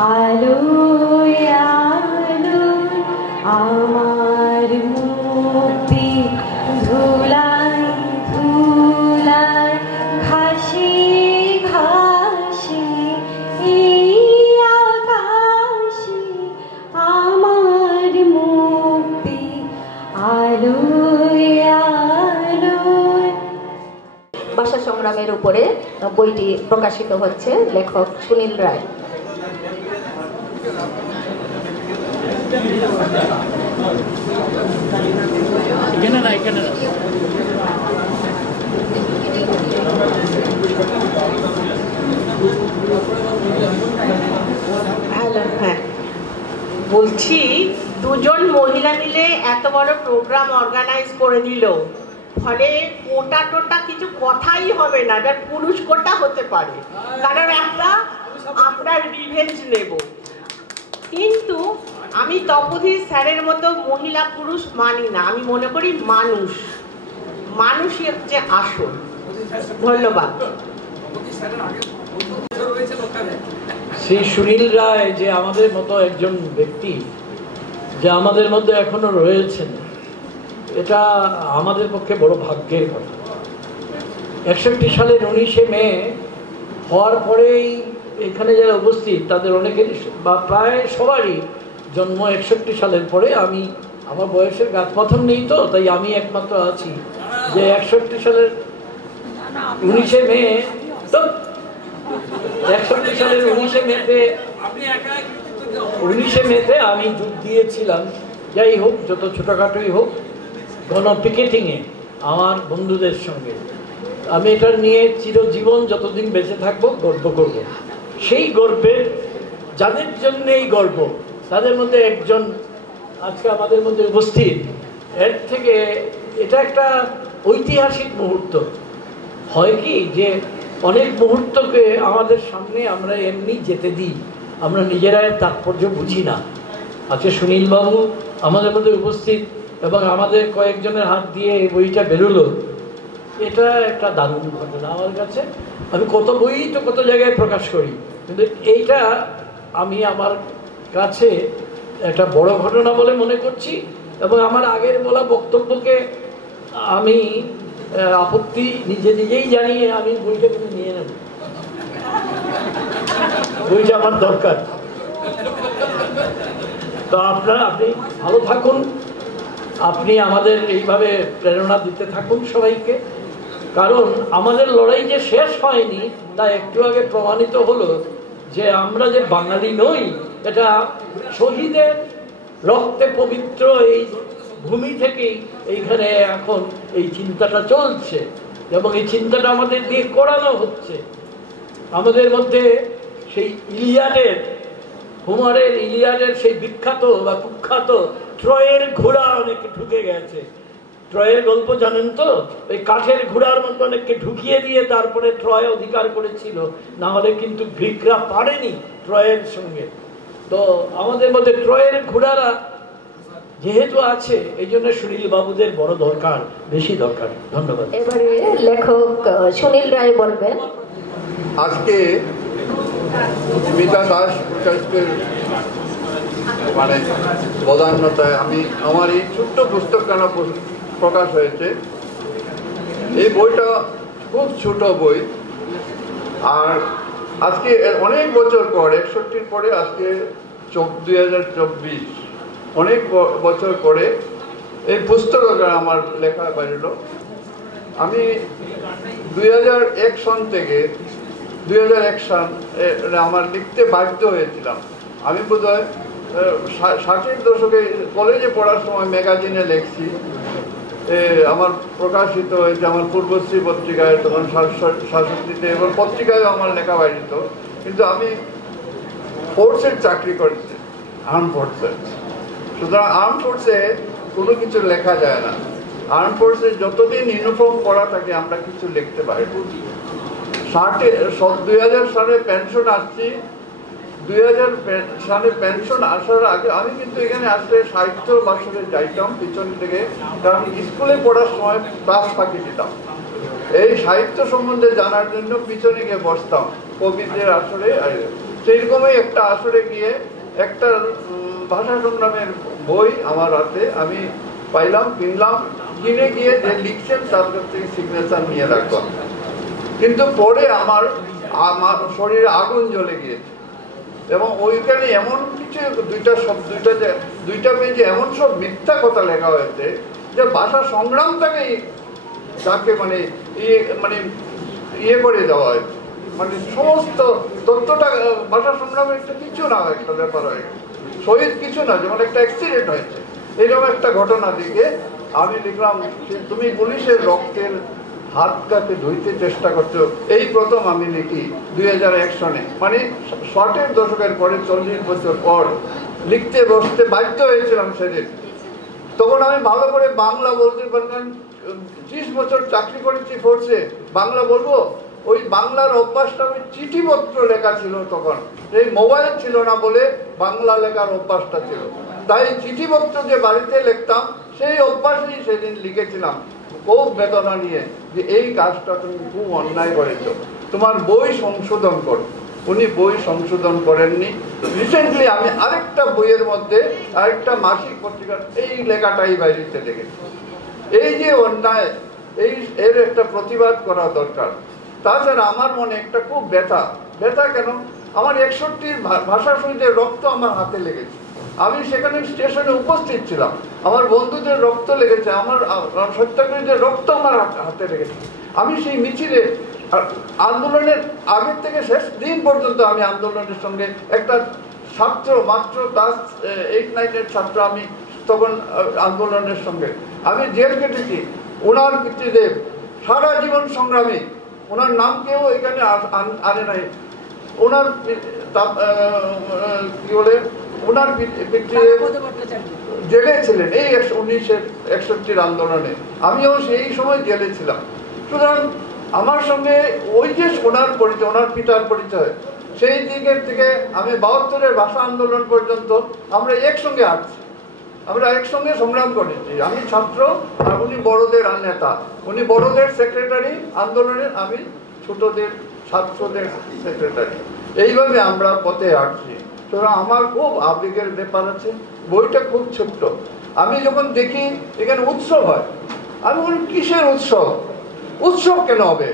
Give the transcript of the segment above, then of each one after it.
আলোয় আলোয় আমার মুক্তি ধুলায় ধুলায় ঘাসে ঘাসে এই আকাশে আমার মুক্তি আলোয় আলোয়। ভাষা সংগ্রামের উপরে বইটি প্রকাশিত হচ্ছে, লেখক সুনীল রায়। হ্যালো, হ্যাঁ বলছি, দুজন মহিলা মিলে এত বড় প্রোগ্রাম অর্গানাইজ করে দিল, ফলে কোটা টোটা কিছু কথাই হবে না, এবার পুরুষ কোটা হতে পারে, কারণ একটা আপনার রিভেঞ্জ নেব। কিন্তু আমি তপোধী স্যারের মতো মহিলা পুরুষ মানি না, আমি মনে করি মানুষই হচ্ছে আসল। ধন্যবাদ। শ্রী সুনীল রায় যে আমাদের মতো একজন ব্যক্তি, যে আমাদের মধ্যে এখনো রয়েছেন, এটা আমাদের পক্ষে বড় ভাগ্যের কথা। 61 সালের 19শে মে হওয়ার পরেই এখানে যারা উপস্থিত তাদের অনেকেরই বা প্রায় সবারই জন্ম 61 সালের পরে। আমি আমার বয়সের গাছপাথর নেই, তো তাই আমি একমাত্র আছি যে 61 সালের 19শে মে, তো 61 সালের 19শে মেতে আমি যোগ দিয়েছিলাম। যাই হোক, যত ছোটোখাটোই হোক, গণপিকেটিংয়ে আমার বন্ধুদের সঙ্গে। আমি এটা নিয়ে চিরজীবন যতদিন বেঁচে থাকবো গর্ব করব। সেই গর্বের যাদের জন্য এই গর্ব, তাদের মধ্যে একজন আজকে আমাদের মধ্যে উপস্থিত। এর থেকে এটা একটা ঐতিহাসিক মুহূর্ত। হয় কি যে অনেক মুহূর্তকে আমাদের সামনে আমরা এমনি যেতে দিই, আমরা নিজেরা তাৎপর্য বুঝি না। আজকে সুনীলবাবু আমাদের মধ্যে উপস্থিত এবং আমাদের কয়েকজনের হাত দিয়ে এই বইটা বেরোলো, এটা একটা দারুণ ঘটনা আমার কাছে। আমি কত বই তো কত জায়গায় প্রকাশ করি, কিন্তু এইটা আমি আমার কাছে একটা বড় ঘটনা বলে মনে করছি। এবং আমার আগের বলা বক্তব্যকে আমি আপত্তি নিজেই জানিয়ে আমি বইটা কিন্তু নিয়ে নেব। বইটা আমার দরকার। তো আপনি ভালো থাকুন, আপনি আমাদের এইভাবে প্রেরণা দিতে থাকুন সবাইকে। কারণ আমাদের লড়াই যে শেষ হয়নি তা একটু আগে প্রমাণিত হলো যে আমরা যে বাঙালি নই, এটা শহীদের রক্তে পবিত্র এই ভূমি থেকেই এইখানে এখন এই চিন্তাটা চলছে এবং এই চিন্তাটা আমাদের দিয়ে করানো হচ্ছে। আমাদের মধ্যে সেই হোমারের ইলিয়াডের সেই বিখ্যাত বা কুখ্যাত ট্রয়ের ঘোড়া অনেকে ঢুকে গেছে। ট্রয়ের গল্প জানেন তো? ওই কাঠের ঘোড়ার মতো অনেককে ঢুকিয়ে দিয়ে তারপরে ট্রয় অধিকার করেছিল, না হলে কিন্তু গ্রিকরা পারেনি ট্রয়ের সঙ্গে। তো আমাদের মধ্যে ট্রয়ের ঘোড়ারা যেহেতু আছে, এই জন্য সুনীল বাবুদের বড় দরকার, বেশি দরকার। ধন্যবাদ। এবারে লেখক সুনীল রায় বলবেন। আজকে মিতা দাস মানে বদান্যতায় আমার এই ছোট্ট পুস্তকখানা প্রকাশ হয়েছে। এই বইটা খুব ছোট বই, আর আজকে অনেক বছর পর, 61 পরে আজকে 2024, অনেক বছর পরে এই পুস্তকটা আমার লেখা বেরোল। আমি 2001 সন থেকে 2001 সাল আমার লিখতে বাধ্য হয়েছিলাম। আমি বোধহয় 60-এর দশকে কলেজে পড়ার সময় ম্যাগাজিনে লেখছি, আমার প্রকাশিত হয়েছে আমার পূর্বশ্রী পত্রিকায়, তখন 67-তে, এবং পত্রিকায় আমার লেখা বাড়িত। কিন্তু আমি ফোর্সের চাকরি করছি, আর্ম ফোর্সের। সুতরাং আর্ম ফোর্সে কোনো কিছু লেখা যায় না। আর্ম ফোর্সে যতদিন ইউনিফর্ম পরা থাকে আমরা কিছু লিখতে পারি। 2000 সালে পেনশন আসছি। 2000 সালে পেনশন আসার আগে আমি কিন্তু এখানে আসলে সাহিত্য বাসরে যাইতাম পিছন থেকে, কারণ স্কুলে পড়ার সময় ক্লাস ফাঁকি দিতাম। এই সাহিত্য সম্বন্ধে জানার জন্য পিছনে গিয়ে বসতাম কবিদের আসরে। সেইরকমই একটা আসরে গিয়ে একটা ভাষা সংগ্রামের বই আমার হাতে আমি পাইলাম, কিনলাম, কিনে গিয়ে যে লিখছেন তার কাছ থেকে সিগনেচার নিয়ে রাখলাম। কিন্তু পরে আমার শরীরে আগুন জ্বলে গিয়েছে এবং ওইখানে এমন কিছু দুইটা পেজে এমন সব মিথ্যা কথা লেখা হয়েছে যে ভাষা সংগ্রামটাকেই তাকে ইয়ে করে দেওয়া হয়েছে, সমস্ত তথ্যটা ভাষা সংগ্রামের একটা কিছু না, একটা ব্যাপার হয়েছে, শহীদ কিছু না, যেমন একটা অ্যাক্সিডেন্ট হয়েছে। এইরকম একটা ঘটনা দিকে আমি লিখলাম, তুমি পুলিশের রক্তের হাতটাকে ধুইতে চেষ্টা করছো। এই প্রথম আমি লিখি 2001 সনে, 60-এর দশকের পরে 40 বছর পর লিখতে বসতে বাধ্য হয়েছিলাম সেদিন। তখন আমি ভালো করে বাংলা বলতে পারলাম, 30 বছর চাকরি করেছি ফোর্সে, বাংলা বলবো? ওই বাংলার অভ্যাসটা ওই চিঠিপত্র লেখা ছিল তখন, এই মোবাইল ছিল না বলে বাংলা লেখার অভ্যাসটা ছিল। তাই চিঠিপত্র যে বাড়িতে লিখতাম সেই অভ্যাসেই সেদিন লিখেছিলাম খুব বেদনা নিয়ে যে এই কাজটা তুমি খুব অন্যায় করেছো, তোমার বই সংশোধন করো। উনি বই সংশোধন করেননি। রিসেন্টলি আমি আরেকটা বইয়ের মধ্যে আরেকটা মাসিক পত্রিকার এই লেখাটাই বাইরেতে লিখেছি। এই যে অন্যায়, এর একটা প্রতিবাদ করা দরকার। তাছাড়া আমার মনে একটা খুব ব্যথা কেন, আমার 61 ভাষা শহীদের রক্ত আমার হাতে লেগেছে। আমি সেখানে স্টেশনে উপস্থিত ছিলাম, আমার বন্ধুদের রক্ত লেগেছে, আমার সত্যাগ্রহীদের রক্ত আমার হাতে লেগেছে। আমি সেই মিছিলে আন্দোলনের আগের থেকে শেষ দিন পর্যন্ত আমি আন্দোলনের সঙ্গে একটা ছাত্র, মাত্র ক্লাস 8-9-এর ছাত্র, আমি তখন আন্দোলনের সঙ্গে আমি জেল কেটেছি। ওনার পিতৃদেব সারা জীবন সংগ্রামী, ওনার নাম কেউ এখানে আনে নাই। ওনার কি বলে, ওনার পিতৃদেব জেলে ছিলেন এই 1961 আন্দোলনে, আমিও সেই সময় জেলে ছিলাম। সুতরাং আমার সঙ্গে ওই যে ওনার পরিচয়, ওনার পিতার পরিচয়, সেই দিকের থেকে আমি 72-এর ভাষা আন্দোলন পর্যন্ত আমরা একসঙ্গে আসছি, আমরা একসঙ্গে সংগ্রাম করেছি। আমি ছাত্র আর উনি বড়দের নেতা, উনি বড়দের সেক্রেটারি আন্দোলনের, আমি ছোটদের ছাত্রদের সেক্রেটারি। এইভাবে আমরা পথে হাঁটছি। সুতরাং আমার খুব আবেগের ব্যাপার আছে। বইটা খুব ছোট্ট। আমি যখন দেখি এখানে উৎসব হয়, আমি বলি কিসের উৎসব? উৎসব কেন হবে?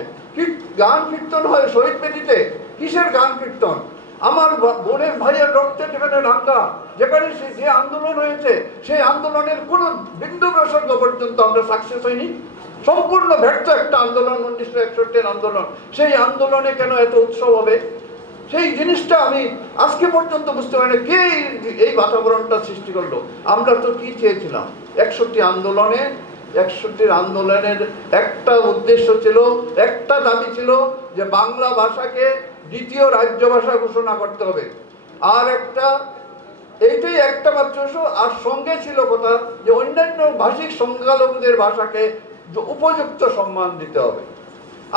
গান কীর্তন হয় শহীদ বেদিতে, কিসের গান কীর্তন? আমার বোনের ভাইয়ের রক্তে যেখানে রাঙ্গা, যেখানে যে আন্দোলন হয়েছে সেই আন্দোলনের কোনো বিন্দু প্রসঙ্গ পর্যন্ত আমরা সাকসেস হয়নি, সম্পূর্ণ ব্যর্থ একটা আন্দোলন 1961-এর আন্দোলন। সেই আন্দোলনে কেন এত উৎসব হবে? সেই জিনিসটা আমি আজকে পর্যন্ত বুঝতে পারি না, কে এই বাতাবরণটা সৃষ্টি করলো। আমরা তো কি চেয়েছিলাম 61 আন্দোলনের একটা উদ্দেশ্য ছিল, একটা দাবি ছিল যে বাংলা ভাষাকে দ্বিতীয় রাজ্য ভাষা ঘোষণা করতে হবে। আর এইটাই একটা মাত্র, আর সঙ্গে ছিল কথা যে অন্যান্য ভাষিক সংখ্যালঘুদের ভাষাকে উপযুক্ত সম্মান দিতে হবে।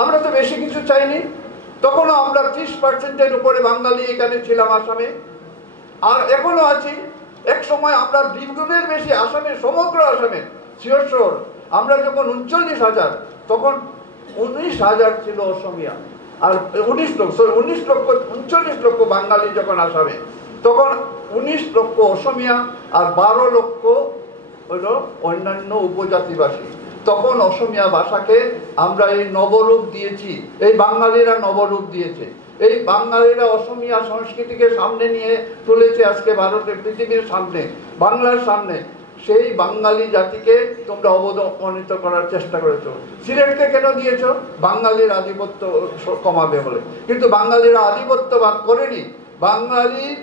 আমরা তো বেশি কিছু চাইনি। তখনও আমরা 30%-এর উপরে বাঙালি এখানে ছিলাম আসামে, আর এখনো আছি। এক সময় আমরা দ্বিগুণের বেশি আসামে, সমগ্র আসামে শিওর আমরা যখন 39,000, তখন 19,000 ছিল অসমিয়া, আর 39 লক্ষ বাঙালি যখন আসামে, তখন 19 লক্ষ অসমিয়া আর 12 লক্ষ হলো অন্যান্য উপজাতিবাসী। তখন অসমিয়া ভাষাকে আমরা এই নবরূপ দিয়েছি, এই বাঙালিরা নবরূপ দিয়েছে। এই বাঙালিরা অসমিয়া সংস্কৃতিকে সামনে নিয়ে তুলেছে আজকে ভারতের, পৃথিবীর সামনে, বাংলার সামনে। সেই বাঙালি জাতিকে তোমরা অবদমনিত করার চেষ্টা করেছো। সিলেটকে কেন দিয়েছ? বাঙালির আধিপত্য কমাবে বলে। কিন্তু বাঙালিরা আধিপত্য ভাগ করেনি। বাঙালির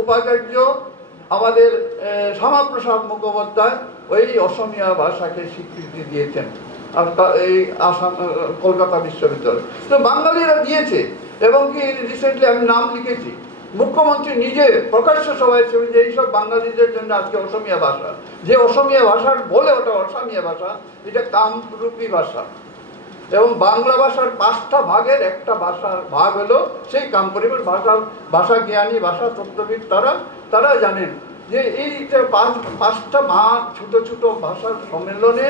উপাচার্য আমাদের শ্যামাপ্রসাদ মুখোপাধ্যায় ওই অসমিয়া ভাষাকে স্বীকৃতি দিয়েছেন এই আসাম কলকাতা বিশ্ববিদ্যালয়। তো বাঙালিরা দিয়েছে। এবং কি রিসেন্টলি আমি নাম লিখেছি, মুখ্যমন্ত্রী নিজে প্রকাশ্য সভায় ছিলেন যে এইসব বাঙালিদের জন্য আজকে অসমিয়া ভাষা, যে অসমিয়া ভাষার বলে ওটা অসমিয়া ভাষা, এটা কামরূপী ভাষা। এবং বাংলা ভাষার 5টা ভাগের একটা ভাষার ভাগ হলো সেই কামরূপী ভাষা জ্ঞানী, ভাষা তত্ত্ববিদ, তারা জানেন যে এই 5টা ছোট ছোট ভাষার সম্মেলনে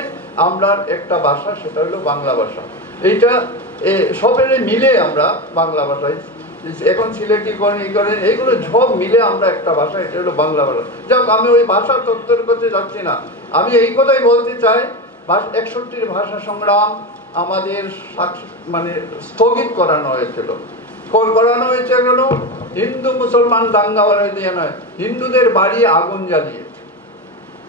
আমরা একটা ভাষা, সেটা হলো বাংলা ভাষা। এইটা সবের মিলে আমরা বাংলা ভাষায় এখন সিলেটি করেন ই করেন, এইগুলো সব মিলে আমরা একটা ভাষা, এটা হলো বাংলা ভাষা। যাক, আমি ওই ভাষা তত্ত্বের করতে যাচ্ছি না, আমি এই কথাই বলতে চাই 61 ভাষা সংগ্রাম আমাদের মানে স্থগিত করানো হয়েছিল। করানো হয়েছে কেন? হিন্দু মুসলমান দাঙ্গা দিয়ে নয়, হিন্দুদের বাড়ি আগুন জ্বালিয়ে।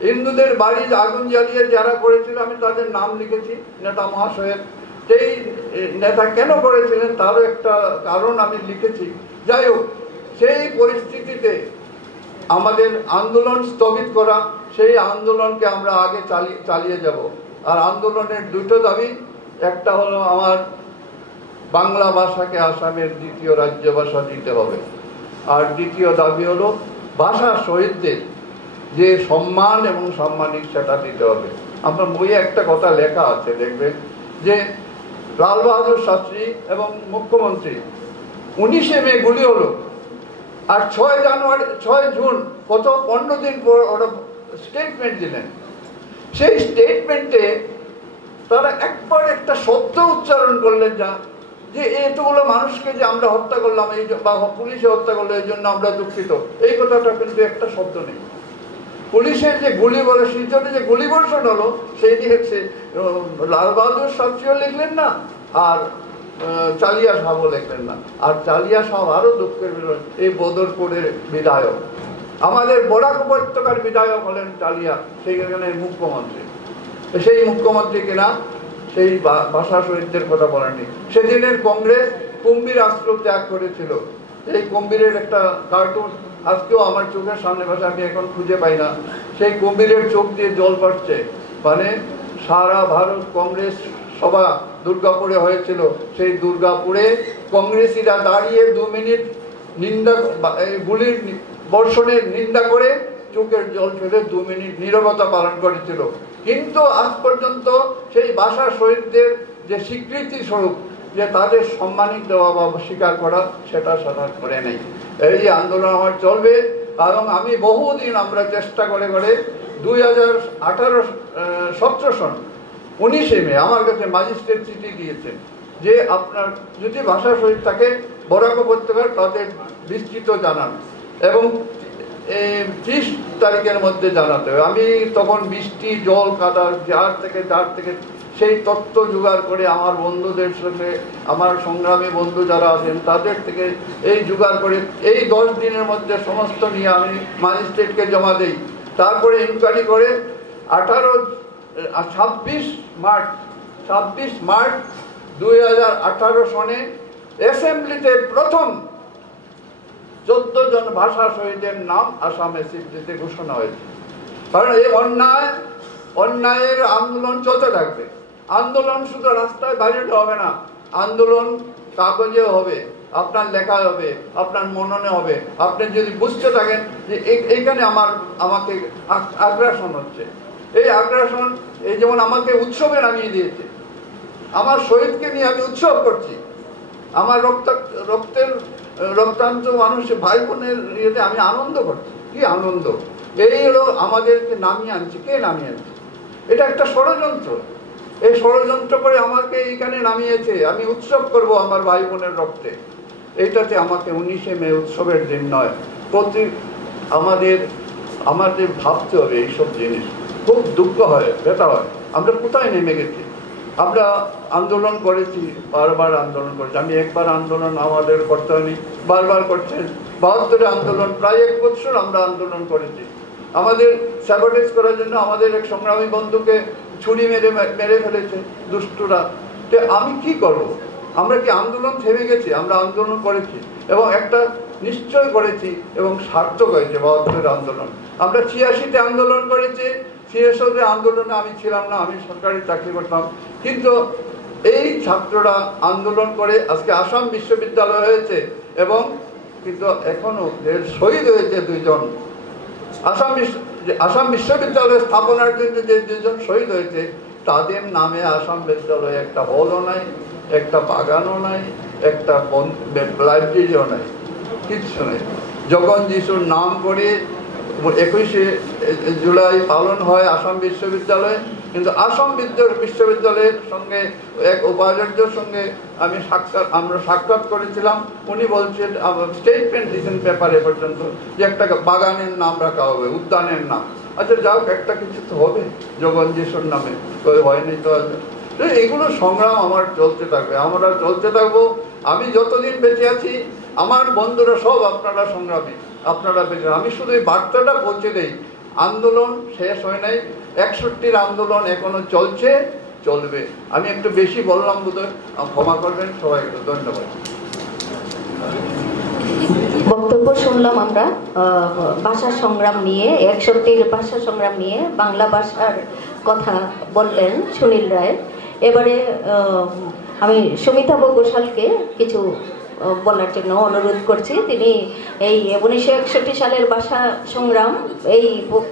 হিন্দুদের বাড়ি আগুন জ্বালিয়ে যারা করেছিল, আমি তাদের নাম লিখেছি, নেতা মহাশয়ের। সেই নেতা কেন করেছিলেন তারও একটা কারণ আমি লিখেছি। যাই হোক, সেই পরিস্থিতিতে আমাদের আন্দোলন স্থগিত করা, সেই আন্দোলনকে আমরা আগে চালিয়ে যাব। আর আন্দোলনের দুটো দাবি, একটা হলো আমার বাংলা ভাষাকে আসামের দ্বিতীয় রাজ্য ভাষা দিতে হবে, আর দ্বিতীয় দাবি হলো ভাষা শহীদদের যে সম্মান এবং সাম্মানিক সেটা দিতে হবে। আমরা বইয়ে একটা কথা লেখা আছে, দেখবেন যে লাল বাহাদুর শাস্ত্রী এবং মুখ্যমন্ত্রী 19 মে গুলি হলো, আর 6 জুন কত 15 দিন পর ওরা স্টেটমেন্ট দিলেন। সেই স্টেটমেন্টে তারা একবার একটা শব্দ উচ্চারণ করলেন, যা যে এতগুলো মানুষকে যে আমরা হত্যা করলাম, এই বা পুলিশে হত্যা করলো, এই জন্য আমরা দুঃখিত, এই কথাটা কিন্তু একটা শব্দ নেই। পুলিশের যে গুলি বলে শিলচরে যে গুলি বর্ষণ হলো, সেই দিকে লাল বাহাদুর শাস্ত্রীও লিখলেন না, আর চালিয়া সাহেবও লিখলেন না। আর চালিয়া সাহেব আরো দুঃখের বিষয়, এই বদরপুরের বিধায়ক, আমাদের বরাক উপত্যকার বিধায়ক হলেন চালিয়া, সেইখানে মুখ্যমন্ত্রী। সেই মুখ্যমন্ত্রী কিনা সেই ভাষা শহীদদের কথা বলেননি। সেদিনের কংগ্রেস কুম্ভীর আশ্র ত্যাগ করেছিল। এই কুম্ভীরের একটা কার্টুন আজকেও আমার চোখের সামনে ভাষা, আমি এখন খুঁজে পাই না। সেই কুম্ভীরের চোখ দিয়ে জল পড়ছে, মানে সারা ভারত কংগ্রেস সভা দুর্গাপুরে হয়েছিল। সেই দুর্গাপুরে কংগ্রেসীরা দাঁড়িয়ে 2 মিনিট নিন্দা, গুলির বর্ষণের নিন্দা করে চোখের জল ফেলে 2 মিনিট নীরবতা পালন করেছিল। কিন্তু আজ পর্যন্ত সেই ভাষা শহীদদের যে স্বীকৃতি স্বরূপ যে তাদের সম্মানিত দেওয়া বা স্বীকার করা, সেটা সাধারণ করে নেই। এই আন্দোলন আমার চলবে, এবং আমি বহুদিন আমরা চেষ্টা করে 2017 সন 19 মে আমার কাছে ম্যাজিস্ট্রেট চিঠি দিয়েছেন যে আপনার যদি ভাষা শহীদ থাকে বরাক উপত্যকার তাদের বিস্তৃত জানান, এবং 30 তারিখের মধ্যে জানাতে হবে। আমি তখন বৃষ্টি, জল, কাদা, যার থেকে সেই তথ্য জোগাড় করে আমার বন্ধুদের সঙ্গে, আমার সংগ্রামী বন্ধু যারা আছেন তাদের থেকে এই জোগাড় করে এই 10 দিনের মধ্যে সমস্ত নিয়ে আমি ম্যাজিস্ট্রেটকে জমা দিই। তারপরে ইনকোয়ারি করে 26 মার্চ 2018 সনে অ্যাসেম্বলিতে প্রথম 14 জন ভাষা শহীদের নাম আসামে স্বীকৃতি ঘোষণা হয়েছে। কারণ এই অন্যায়ের আন্দোলন চলতে থাকবে। আন্দোলন শুধু রাস্তায় বাইরে হবে না, আন্দোলন কাগজে হবে, আপনার লেখা হবে, আপনার মননে হবে। আপনি যদি বুঝতে থাকেন যে এইখানে আমাকে আগ্রাসন হচ্ছে, এই আগ্রাসন, এই যেমন আমাকে উৎসবে নামিয়ে দিয়েছে, আমার শহীদকে নিয়ে আমি উৎসব করছি, আমার রক্তান্ত মানুষ ভাই বোনের ইয়েতে আমি আনন্দ করছি। কি আনন্দ! এই হলো আমাদেরকে নামিয়ে আনছে। কে নামিয়ে আনছে? এটা একটা ষড়যন্ত্র। এই ষড়যন্ত্র করে আমাকে এইখানে নামিয়েছে। আমি উৎসব করব আমার ভাই বোনের রক্তে। এইটাতে আমাকে 19 মে উৎসবের দিন নয়, আমাদের ভাবতে হবে এইসব জিনিস। খুব দুঃখ হয়, ব্যথা হয়, আমরা কোথায় নেমে গেছি। আমরা আন্দোলন করেছি, বারবার আন্দোলন করেছি। আমি একবার আন্দোলন আমাদের করতে হয়নি, বারবার করছেন। 72 আন্দোলন, প্রায় 1 বছর আমরা আন্দোলন করেছি। আমাদের স্যাবোটেজ করার জন্য আমাদের এক সংগ্রামী বন্ধুকে ছুরি মেরে ফেলেছে দুষ্টুরা। তো আমি কি করব? আমরা কি আন্দোলন থেমে গেছি? আমরা আন্দোলন করেছি এবং একটা নিশ্চয় করেছি এবং সার্থক হয়েছে 72 আন্দোলন। আমরা 86-তে আন্দোলন করেছি। 86 আন্দোলনে আমি ছিলাম না, আমি সরকারি চাকরি করতাম। কিন্তু এই ছাত্ররা আন্দোলন করে আজকে আসাম বিশ্ববিদ্যালয় হয়েছে, এবং কিন্তু এখনো শহীদ হয়েছে 2 জন। আসাম বিশ্ববিদ্যালয় স্থাপনার জন্য যে 2 জন শহীদ হয়েছে, তাদের নামে আসাম বিশ্ববিদ্যালয়ে একটা হলও নাই, একটা বাগানও নাই, একটা লাইব্রেরিও নাই, কিচ্ছু নেই। যখন যিশুর নাম করে 21শে জুলাই পালন হয় আসাম বিশ্ববিদ্যালয়ে, কিন্তু আসাম বিশ্ববিদ্যালয়ের সঙ্গে এক উপাচার্যের সঙ্গে আমরা সাক্ষাৎ করেছিলাম। উনি বলছেন স্টেটমেন্ট দিচ্ছেন পেপারে পর্যন্ত যে একটা বাগানের নাম রাখা হবে, উদ্যানের নাম। আচ্ছা যাও, একটা কিছু তো হবে জগন যিশুর নামে, হয়নি তো। এগুলো সংগ্রাম আমার চলতে থাকবে, আমরা চলতে থাকবো। আমি যতদিন বেঁচে আছি, আমার বন্ধুরা সব আপনারা সংগ্রামী, আপনারা বেঁচে। আমি শুধু এই বার্তাটা পৌঁছে দেই, আন্দোলন শেষ হয় নাই, 61-র আন্দোলন এখনো চলছে, চলবে। আমি একটু বেশি বললাম বোধহয়, ক্ষমা করবেন সবাইকে, ধন্যবাদ। বক্তব্য শুনলাম আমরা ভাষা সংগ্রাম নিয়ে, 61-র ভাষা সংগ্রাম নিয়ে বাংলা ভাষার কথা বললেন সুনীল রায়। এবারে আমি সুমিতা ঘোষালকে কিছু বলার জন্য অনুরোধ করছি। তিনি এই 1961 সালের ভাষা সংগ্রাম এই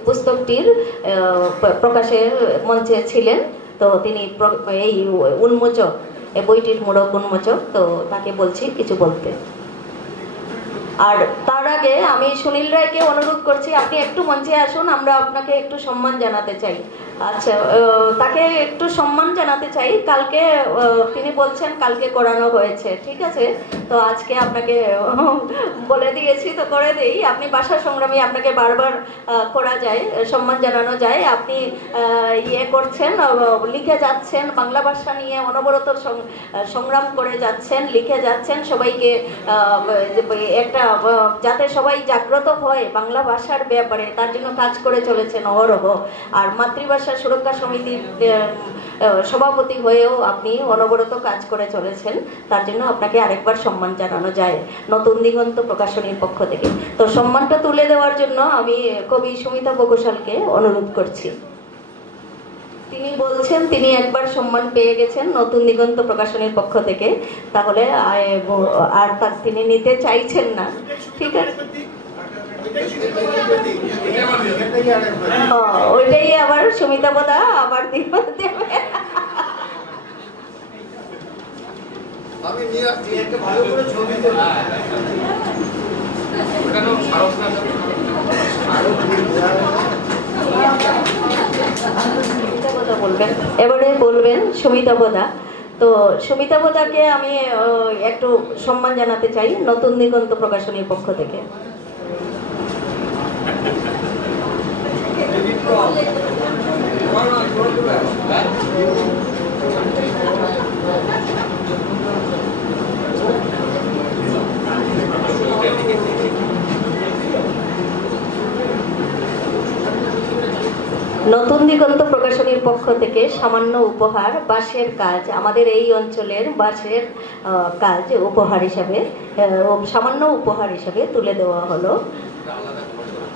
পুস্তকটির প্রকাশের মঞ্চে ছিলেন। তো তিনি এই উন্মোচক, এই বইটির মোড়ক উন্মোচক। তো তাকে বলছি কিছু বলতে। আর তার আগে আমি সুনীল রায়কে অনুরোধ করছি, আপনি একটু মঞ্চে আসুন, আমরা আপনাকে একটু সম্মান জানাতে চাই। আচ্ছা, তাকে একটু সম্মান জানাতে চাই। কালকে তিনি বলছেন কালকে করানো হয়েছে, ঠিক আছে, তো আজকে আপনাকে বলে দিয়েছি, তো করে দেই। আপনি ভাষা সংগ্রামী, আপনাকে বারবার করা যায়, সম্মান জানানো যায়। আপনি করছেন, লিখে যাচ্ছেন, বাংলা ভাষা নিয়ে অনবরত সংগ্রাম করে যাচ্ছেন, লিখে যাচ্ছেন সবাইকে, একটা যাতে সবাই জাগ্রত হয় বাংলা ভাষার ব্যাপারে, তার জন্য কাজ করে চলেছেন অহরহ। আর মাতৃভাষা সুরক্ষা সমিতির সভাপতি হয়েও আপনি অনবরত কাজ করে চলেছেন, তার জন্য আপনাকে আরেকবার সম্মান জানানো যায় নতুন দিগন্ত প্রকাশনীর পক্ষ থেকে। তো সম্মানটা তুলে দেওয়ার জন্য আমি কবি সুমিতা ঘোষালকে অনুরোধ করছি। তিনি বলছেন তিনি একবার সম্মান পেয়ে গেছেন নতুন দিগন্ত প্রকাশনীর পক্ষ থেকে, তাহলে আর তিনি নিতে চাইছেন না, ঠিক আছে। ওইটাই আবার সুমিতা বোধা আবার দেবে। আমি নিয়ে আসছি বলবেন, এবারে বলবেন সুমিতা বোধা। তো সুমিতা বোধাকে আমি একটু সম্মান জানাতে চাই নতুন দিগন্ত প্রকাশনীর পক্ষ থেকে। নতুন দিগন্ত প্রকাশনীর পক্ষ থেকে সামান্য উপহার, বাঁশের কাজ, আমাদের এই অঞ্চলের বাঁশের কাজ উপহার হিসাবে, সামান্য উপহার হিসাবে তুলে দেওয়া হলো।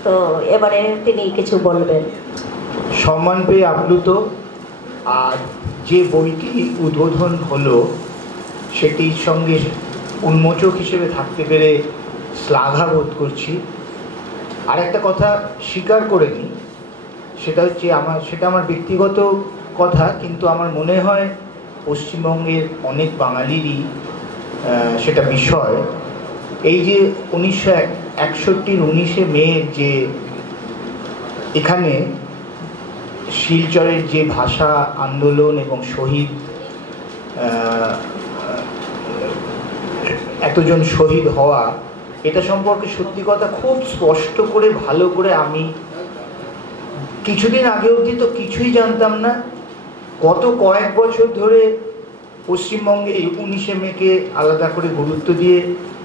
তো এবারে তিনি কিছু বলবেন। সম্মান পেয়ে আপ্লুত। আর যে বইটি উদ্বোধন হলো সেটির সঙ্গে উন্মোচক হিসেবে থাকতে পেরে শ্লাঘা বোধ করছি। আর একটা কথা স্বীকার করে নিই, সেটা হচ্ছে সেটা আমার ব্যক্তিগত কথা, কিন্তু আমার মনে হয় পশ্চিমবঙ্গের অনেক বাঙালিরই সেটা বিষয়। এই যে 1961-র 19শে মে যে এখানে শিলচরের যে ভাষা আন্দোলন এবং শহীদ, এতজন শহীদ হওয়া, এটা সম্পর্কে সত্যি কথা খুব স্পষ্ট করে ভালো করে আমি কিছুদিন আগে অবধি তো কিছুই জানতাম না। গত কয়েক বছর ধরে পশ্চিমবঙ্গে এই 19শে মেকে আলাদা করে গুরুত্ব দিয়ে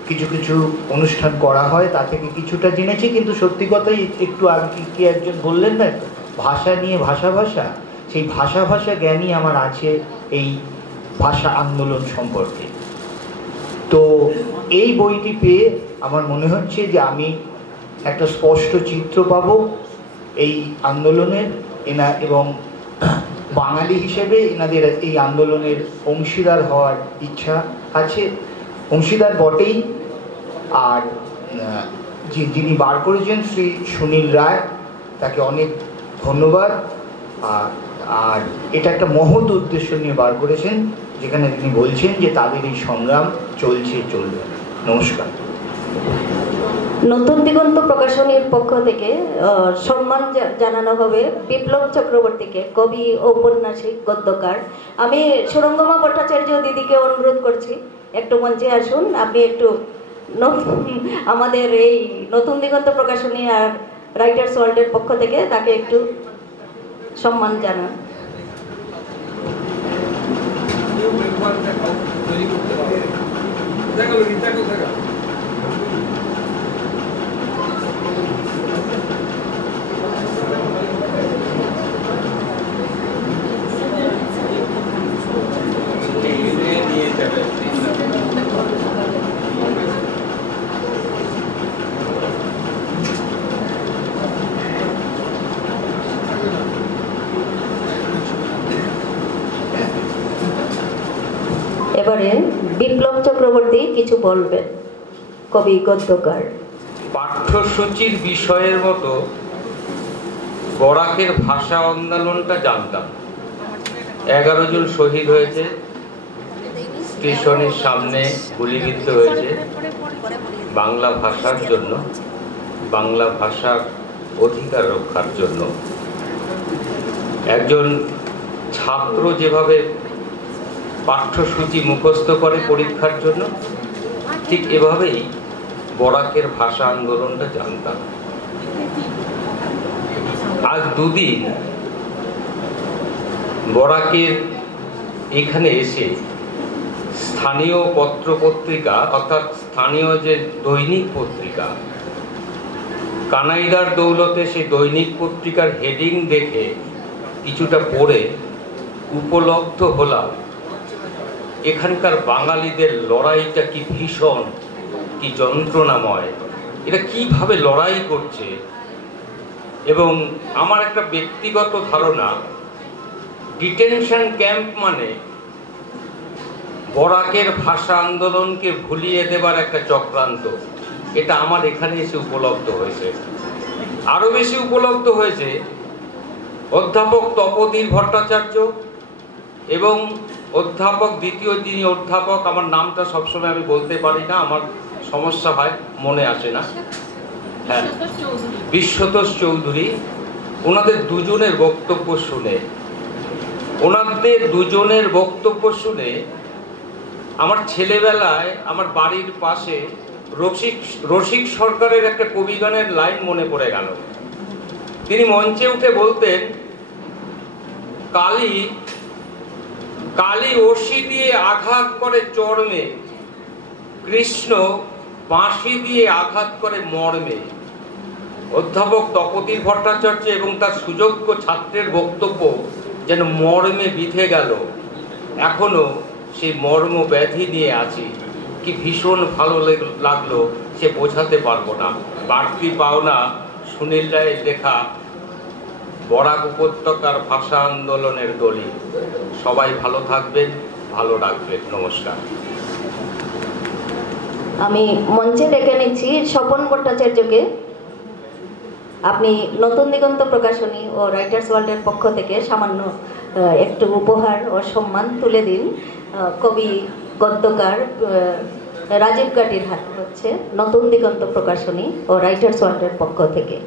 কিছু কিছু অনুষ্ঠান করা হয়, তা থেকে কিছুটা জেনেছি। কিন্তু সত্যি কথাই একটু আগে কি একজন বললেন না, ভাষা নিয়ে ভাষা সেই ভাষা জ্ঞানই আমার আছে এই ভাষা আন্দোলন সম্পর্কে। তো এই বইটি পেয়ে আমার মনে হচ্ছে যে আমি একটা স্পষ্ট চিত্র পাবো এই আন্দোলনের, এবং বাঙালি হিসেবে এনাদের এই আন্দোলনের অংশীদার হওয়ার ইচ্ছা আছে, অংশীদার বটেই। আর যিনি বার করেছেন শ্রী সুনীল রায়, তাকে অনেক ধন্যবাদ। আর এটা একটা মহৎ উদ্দেশ্য নিয়ে বার করেছেন, যেখানে তিনি বলছেন যে তাদের এই সংগ্রাম চলবে। নমস্কার। নতুন দিগন্ত প্রকাশনীর পক্ষ থেকে সম্মান জানানো হবে বিপ্লব চক্রবর্তীকে, কবি, ঔপন্যাসিক, গদ্যকার। আমি সুরঙ্গমা ভট্টাচার্য দিদিকে অনুরোধ করছি একটু মঞ্চে আসুন, আপনি একটু আমাদের এই নতুন দিগন্ত প্রকাশনী আর রাইটার্স ওয়ার্ল্ডের পক্ষ থেকে তাকে একটু সম্মান জানান। এবারে বিপ্লব চক্রবর্তী কিছু বলবেন, কবি, গদ্যকার। পাঠ্যসূচির বিষয়ের মতো বরাকের ভাষা আন্দোলনটা জানতাম। 11 জন শহীদ হয়েছে, স্টেশনের সামনে গুলিবিদ্ধ হয়েছে বাংলা ভাষার জন্য, বাংলা ভাষার অধিকার রক্ষার জন্য। একজন ছাত্র যেভাবে পাঠ্যসূচি মুখস্থ করে পরীক্ষার জন্য, ঠিক এভাবেই বরাকের ভাষা আন্দোলনটা জানতাম। আজ 2 দিন বরাকের এখানে এসে স্থানীয় পত্রপত্রিকা, অর্থাৎ স্থানীয় যে দৈনিক পত্রিকা, কানাইদার দৌলতে সেই দৈনিক পত্রিকার হেডিং দেখে কিছুটা পড়ে উপলব্ধ হলাম এখানকার বাঙালিদের লড়াইটা কি ভীষণ, কি যন্ত্রণাময়, এটা কিভাবে লড়াই করছে। এবং আমার একটা ব্যক্তিগত ধারণা, ডিটেনশন ক্যাম্প মানে বরাকের ভাষা আন্দোলনকে ভুলিয়ে দেবার একটা চক্রান্ত। এটা আমার এখানে এসে উপলব্ধ হয়েছে। আরো বেশি উপলব্ধ হয়েছে অধ্যাপক তপোধীর ভট্টাচার্য এবং অধ্যাপক, দ্বিতীয় যিনি অধ্যাপক, আমার নামটা সবসময় আমি বলতে পারি না, আমার সমস্যা হয়, মনে আসে না, হ্যাঁ, বিশ্বতোষ চৌধুরী। ওনাদের দুজনের বক্তব্য শুনে আমার ছেলেবেলায় আমার বাড়ির পাশে রসিক সরকারের একটা কবিগানের লাইন মনে পড়ে গেল। তিনি মঞ্চে উঠে বলতেন, কালী অসি দিয়ে আঘাত করে চর্মে, কৃষ্ণ বাঁশি দিয়ে আঘাত করে মর্মে। অধ্যাপক তপোধীর ভট্টাচার্য এবং তার সুযোগ্য ছাত্রের বক্তব্য যেন মর্মে বিঁধে গেল। এখনো সেই মর্ম ব্যাধি নিয়ে আছি। কি ভীষণ ভালো লাগলো সে বোঝাতে পারবো না। বাড়তি পাওনা সুনীল রায়ের লেখা বরাক উপত্যকার ভাষা আন্দোলনের দলিল। সবাই ভালো থাকবেন, ভালো রাখবেন। নমস্কার। আমি মঞ্চে ডেকে নিচ্ছি স্বপন ভট্টাচার্যকে। আপনি নতুন দিগন্ত প্রকাশনী ও রাইটার্স ওয়ার্ল্ডের পক্ষ থেকে সামান্য একটু উপহার ও সম্মান তুলে দিন। কবি, গদ্যকার রাজীব গাটির হাত হচ্ছে নতুন দিগন্ত প্রকাশনী ও রাইটার্স ওয়ার্ল্ডের পক্ষ থেকে।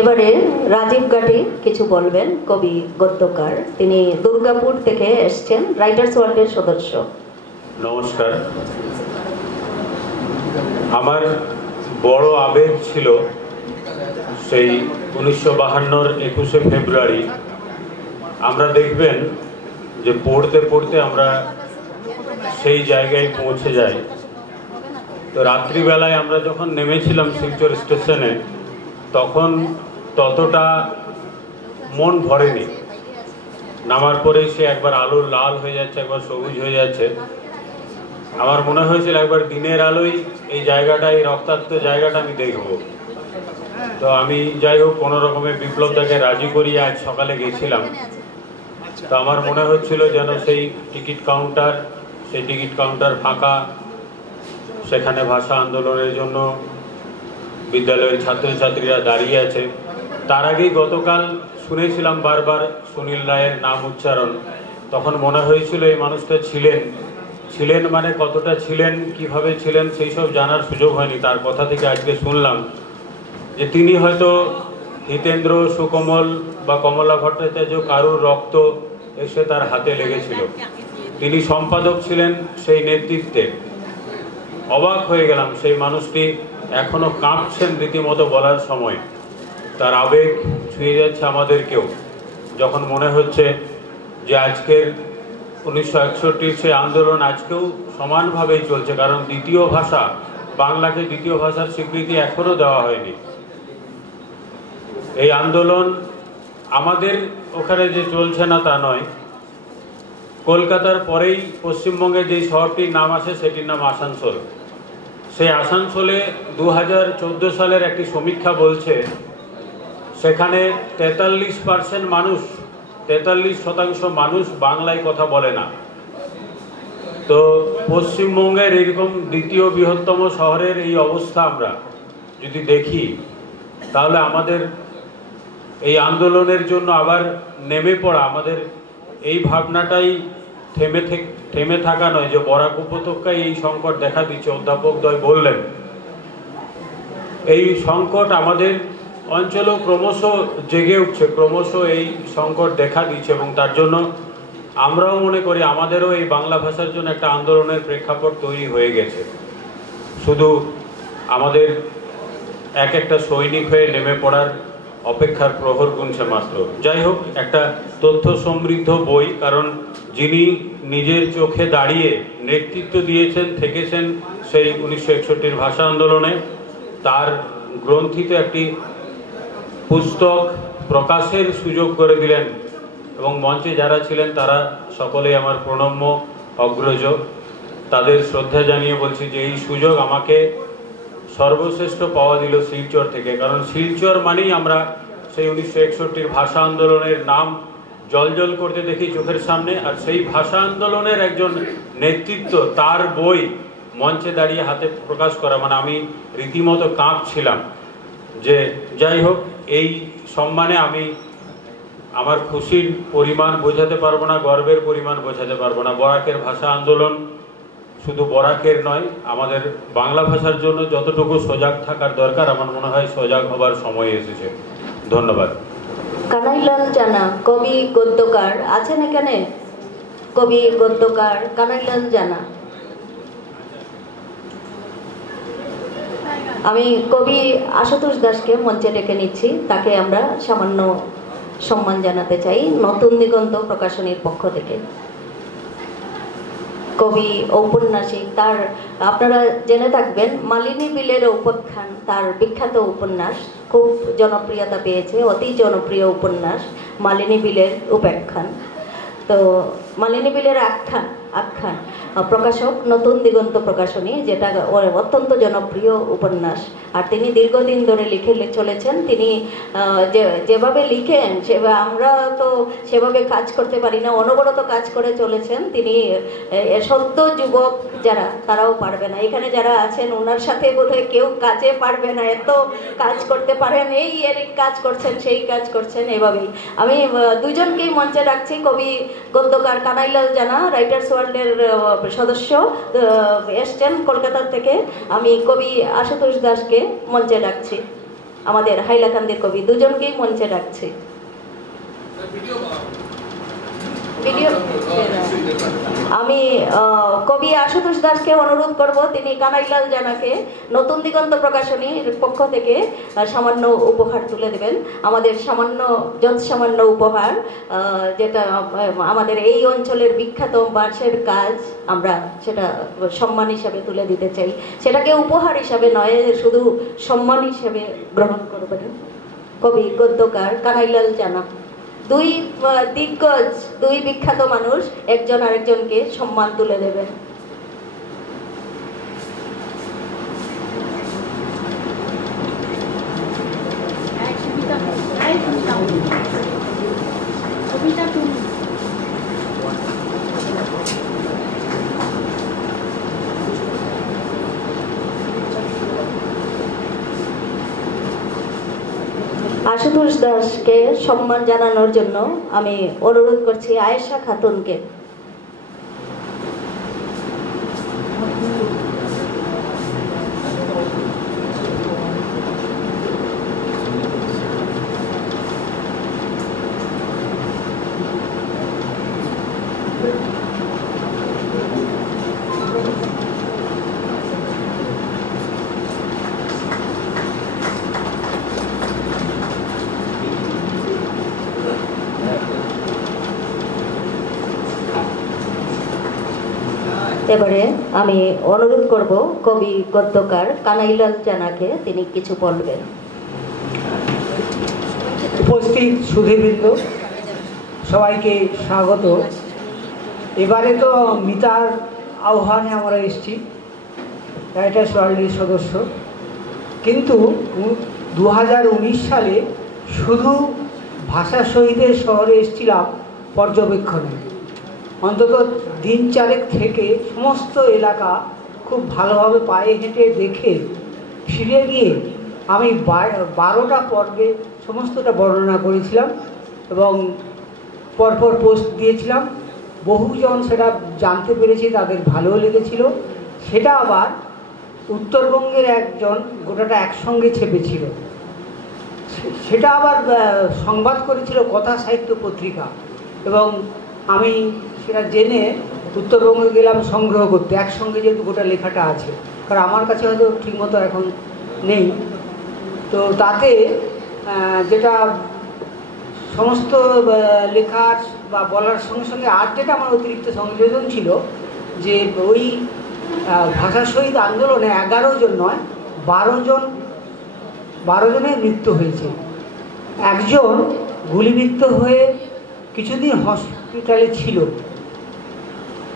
এবারে রাজীব গাটি কিছু বলবেন, কবি, গদ্যকার। তিনি দুর্গাপুর থেকে এসছেন, রাইটার্স ওয়ার্ল্ডের সদস্য। নমস্কার। আমার বড় আবেগ ছিল সেই 1952-র 21শে ফেব্রুয়ারি। আমরা দেখবেন যে পড়তে পড়তে আমরা সেই জায়গায় পৌঁছে যাই। তো রাত্রিবেলায় আমরা যখন নেমেছিলাম শিলচর স্টেশনে, তখন ততটা মন ভরেনি। নামার পরে সে একবার আলো লাল হয়ে যাচ্ছে, একবার সবুজ হয়ে যাচ্ছে। আমার মনে হয়েছিল একবার দিনের আলোয় এই জায়গাটা, এই রক্তাক্ত জায়গাটা আমি দেখব। তো আমি যাই হোক কোনো রকমের বিপ্লবটাকে রাজি করিয়ে আজ সকালে গেছিলাম। তো আমার মনে হচ্ছিল যেন সেই টিকিট কাউন্টার ফাঁকা, সেখানে ভাষা আন্দোলনের জন্য বিদ্যালয়ের ছাত্রছাত্রীরা দাঁড়িয়ে আছে। তার আগেই গতকাল শুনেছিলাম বারবার সুনীল রায়ের নাম উচ্চারণ, তখন মনে হয়েছিল এই মানুষটা ছিলেন মানে কতটা ছিলেন, কিভাবে ছিলেন সেই সব জানার সুযোগ হয়নি। তার কথা থেকে আজকে শুনলাম যে তিনি হয়তো হিতেন্দ্র, সুকমল বা কমলা ভট্টাচার্য কারুর রক্ত এসে তার হাতে লেগেছিল। তিনি সম্পাদক ছিলেন সেই নেতৃত্বে। অবাক হয়ে গেলাম, সেই মানুষটি এখনো কাঁপছেন রীতিমতো বলার সময়। তার আবেগ ছুঁয়ে যাচ্ছে আমাদেরকেও, যখন মনে হচ্ছে যে আজকের 1961 সেই আন্দোলন আজকেও সমানভাবেই চলছে। কারণ দ্বিতীয় ভাষা, বাংলাকে দ্বিতীয় ভাষার স্বীকৃতি এখনো দেওয়া হয়নি। এই আন্দোলন আমাদের ওখানে যে চলছে না তা নয়, কলকাতার পরেই পশ্চিমবঙ্গে যেই শহরটির নাম আসে সেটির নাম আসানসোল। সেই আসানসোলে 2014 সালের একটি সমীক্ষা বলছে সেখানে 43% মানুষ বাংলায় কথা বলে না। তো পশ্চিমবঙ্গের এরকম দ্বিতীয় বৃহত্তম শহরের এই অবস্থা আমরা যদি দেখি, তাহলে আমাদের এই আন্দোলনের জন্য আবার নেমে পড়া, আমাদের এই ভাবনাটাই থেমে থাকা নয় যে বরাক উপত্যকায় এই সংকট দেখা দিচ্ছে। অধ্যাপক দ্বয় বললেন এই সংকট আমাদের অঞ্চলেও ক্রমশ জেগে উঠছে, ক্রমশ এই সংকট দেখা দিচ্ছে, এবং তার জন্য আমরাও মনে করি আমাদেরও এই বাংলা ভাষার জন্য একটা আন্দোলনের প্রেক্ষাপট তৈরি হয়ে গেছে। শুধু আমাদের একটা সৈনিক হয়ে নেমে পড়ার অপেক্ষার প্রহর গুনছে মাত্র। যাই হোক, একটা তথ্য সমৃদ্ধ বই, কারণ যিনি নিজের চোখে দাঁড়িয়ে নেতৃত্ব দিয়েছেন, থেকেছেন সেই 1961 ভাষা আন্দোলনে, তার গ্রন্থিত একটি পুস্তক প্রকাশের সুযোগ করে দিলেন, এবং মঞ্চে যারা ছিলেন তারা সকলেই আমার প্রণম্য অগ্রজ। তাদের শ্রদ্ধা জানিয়ে বলছি যে এই সুযোগ আমাকে সর্বশ্রেষ্ঠ পাওয়া দিল শিলচর থেকে। কারণ শিলচর মানেই আমরা সেই 1961 ভাষা আন্দোলনের নাম জল করতে দেখি চোখের সামনে, আর সেই ভাষা আন্দোলনের একজন নেতৃত্ব, তার বই মঞ্চে দাঁড়িয়ে হাতে প্রকাশ করা, মানে আমি রীতিমতো কাঁপছিলাম। যে যাই হোক, এই সম্মানে আমি আমার খুশির পরিমাণ বোঝাতে পারবো না, গর্বের পরিমাণ বোঝাতে পারবো না। বরাকের ভাষা আন্দোলন শুধু বরাকের নয়, আমাদের বাংলা ভাষার জন্য যতটুকু সজাগ থাকার দরকার, আমার মনে হয় সজাগ হবার সময় এসেছে। ধন্যবাদ। কানাইলাল জানা, কবি গদ্যকার আছেন এখানে? কবি গদ্যকার কানাইলাল জানা। আমি কবি আশুতোষ দাসকে মঞ্চে ডেকে নিচ্ছি, তাকে আমরা সামান্য সম্মান জানাতে চাই নতুন দিগন্ত প্রকাশনীর পক্ষ থেকে। কবি ঔপন্যাসিক, তার আপনারা জেনে থাকবেন মালিনী বিলের উপাখ্যান তার বিখ্যাত উপন্যাস, খুব জনপ্রিয়তা পেয়েছে, অতি জনপ্রিয় উপন্যাস মালিনী বিলের উপাখ্যান। তো মালিনী বিলের আখ্যান প্রকাশক নতুন দিগন্ত প্রকাশনী, যেটা অত্যন্ত জনপ্রিয় উপন্যাস। আর তিনি দীর্ঘদিন ধরে লিখে চলেছেন। তিনি যেভাবে লিখেন সেভাবে আমরা তো সেভাবে কাজ করতে পারি না, অনবরত কাজ করে চলেছেন তিনি। সদ্য যুবক যারা, তারাও পারবে না। এখানে যারা আছেন ওনার সাথে বোধহয় কেউ কাজে পারবে না, এত কাজ করতে পারেন, এই কাজ করছেন, সেই কাজ করছেন, এভাবেই। আমি দুজনকেই মঞ্চে রাখছি। কবি গদ্যকার কানাইলাল জানা রাইটার্স ওয়ার্ল্ডের সদস্য এসছেন কলকাতা থেকে। আমি কবি আশুতোষ দাসকে মঞ্চে ডাকছি, আমাদের হাইলাকান্দির কবি, দুজনকেই মঞ্চে ডাকছি। আমি কবি আশুতোষ দাসকে অনুরোধ করব তিনি কানাইলাল জানাকে নতুন দিগন্ত প্রকাশনীর পক্ষ থেকে সামান্য উপহার তুলে দেবেন। আমাদের সামান্য উপহার, যেটা আমাদের এই অঞ্চলের বিখ্যাত বাঁশের কাজ, আমরা সেটা সম্মান হিসাবে তুলে দিতে চাই। সেটাকে উপহার হিসাবে নয়, শুধু সম্মান হিসাবে গ্রহণ করবেন। কবি গদ্যকার কানাইলাল জানা, দুই দিগ্গজ, দুই বিখ্যাত মানুষ একজন আরেকজনকে সম্মান তুলে দেবেন। আশুতোষ আশুতোষ দাসকে সম্মান জানানোর জন্য আমি অনুরোধ করছি আয়েশা খাতুনকে। এবারে আমি অনুরোধ করব কবি গদ্যকার কানাইলাল জানাকে, তিনি কিছু বলবেন। উপস্থিত সুধীবৃন্দ, সবাইকে স্বাগত। এবারে তো মিতার আহ্বানে আমরা এসেছি, রাইটার্স ওয়ার্ল্ডের সদস্য, কিন্তু 2019 সালে শুধু ভাষা শহীদের শহরে এসেছিলাম পর্যবেক্ষণে। অন্তত দিন চারেক থেকে সমস্ত এলাকা খুব ভালোভাবে পায়ে হেঁটে দেখে ফিরে গিয়ে আমি 12টা পর্বে সমস্তটা বর্ণনা করেছিলাম এবং পরপর পোস্ট দিয়েছিলাম। বহুজন সেটা জানতে পেরেছি, তাদের ভালো লেগেছিল। সেটা আবার উত্তরবঙ্গের একজন গোটাটা একসঙ্গে ছেপেছিল, সেটা আবার সংবাদ করেছিল কথা সাহিত্য পত্রিকা, এবং আমি সেটা জেনে উত্তরবঙ্গে গেলাম সংগ্রহ করতে, একসঙ্গে যেহেতু গোটা লেখাটা আছে, কারণ আমার কাছে হয়তো ঠিকমতো এখন নেই। তো তাতে যেটা সমস্ত লেখার বা বলার সঙ্গে সঙ্গে আর যেটা আমার অতিরিক্ত সংযোজন ছিল, যে ওই ভাষা শহীদ আন্দোলনে 11 জন নয় 12 জনের মৃত্যু হয়েছে। একজন গুলিবিদ্ধ হয়ে কিছুদিন হসপিটালে ছিল,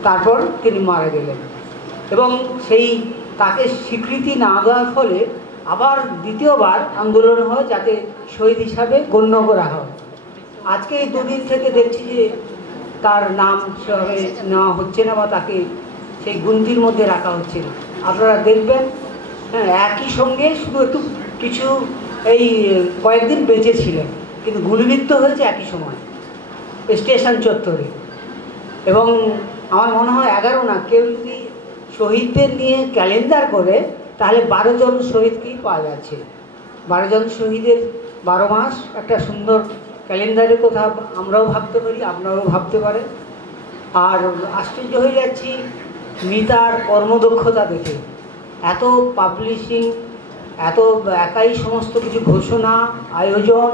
তারপর তিনি মারা গেলেন, এবং সেই তাকে স্বীকৃতি না দেওয়ার ফলে আবার দ্বিতীয়বার আন্দোলন হয় যাতে শহীদ হিসাবে গণ্য করা হয়। আজকে এই দুদিন থেকে দেখছি যে তার নাম সেভাবে নেওয়া হচ্ছে না বা তাকে সেই গুনতির মধ্যে রাখা হচ্ছে না। আপনারা দেখবেন, হ্যাঁ, একই সঙ্গে শুধু একটু কিছু এই কয়েকদিন বেঁচে ছিলেন, কিন্তু গুলিবিদ্ধ হয়েছে একই সময় স্টেশন চত্বরে। এবং আমার মনে হয় 11 না, কেউ যদি শহীদদের নিয়ে ক্যালেন্ডার করে তাহলে 12 জন শহীদকেই পাওয়া যাচ্ছে। 12 জন শহীদের 12 মাস একটা সুন্দর ক্যালেন্ডারের কথা আমরাও ভাবতে পারি, আপনারাও ভাবতে পারেন। আর আশ্চর্য হয়ে যাচ্ছি মিতার কর্মদক্ষতা দেখে। এত পাবলিশিং, এত একাই সমস্ত কিছু ঘোষণা, আয়োজন,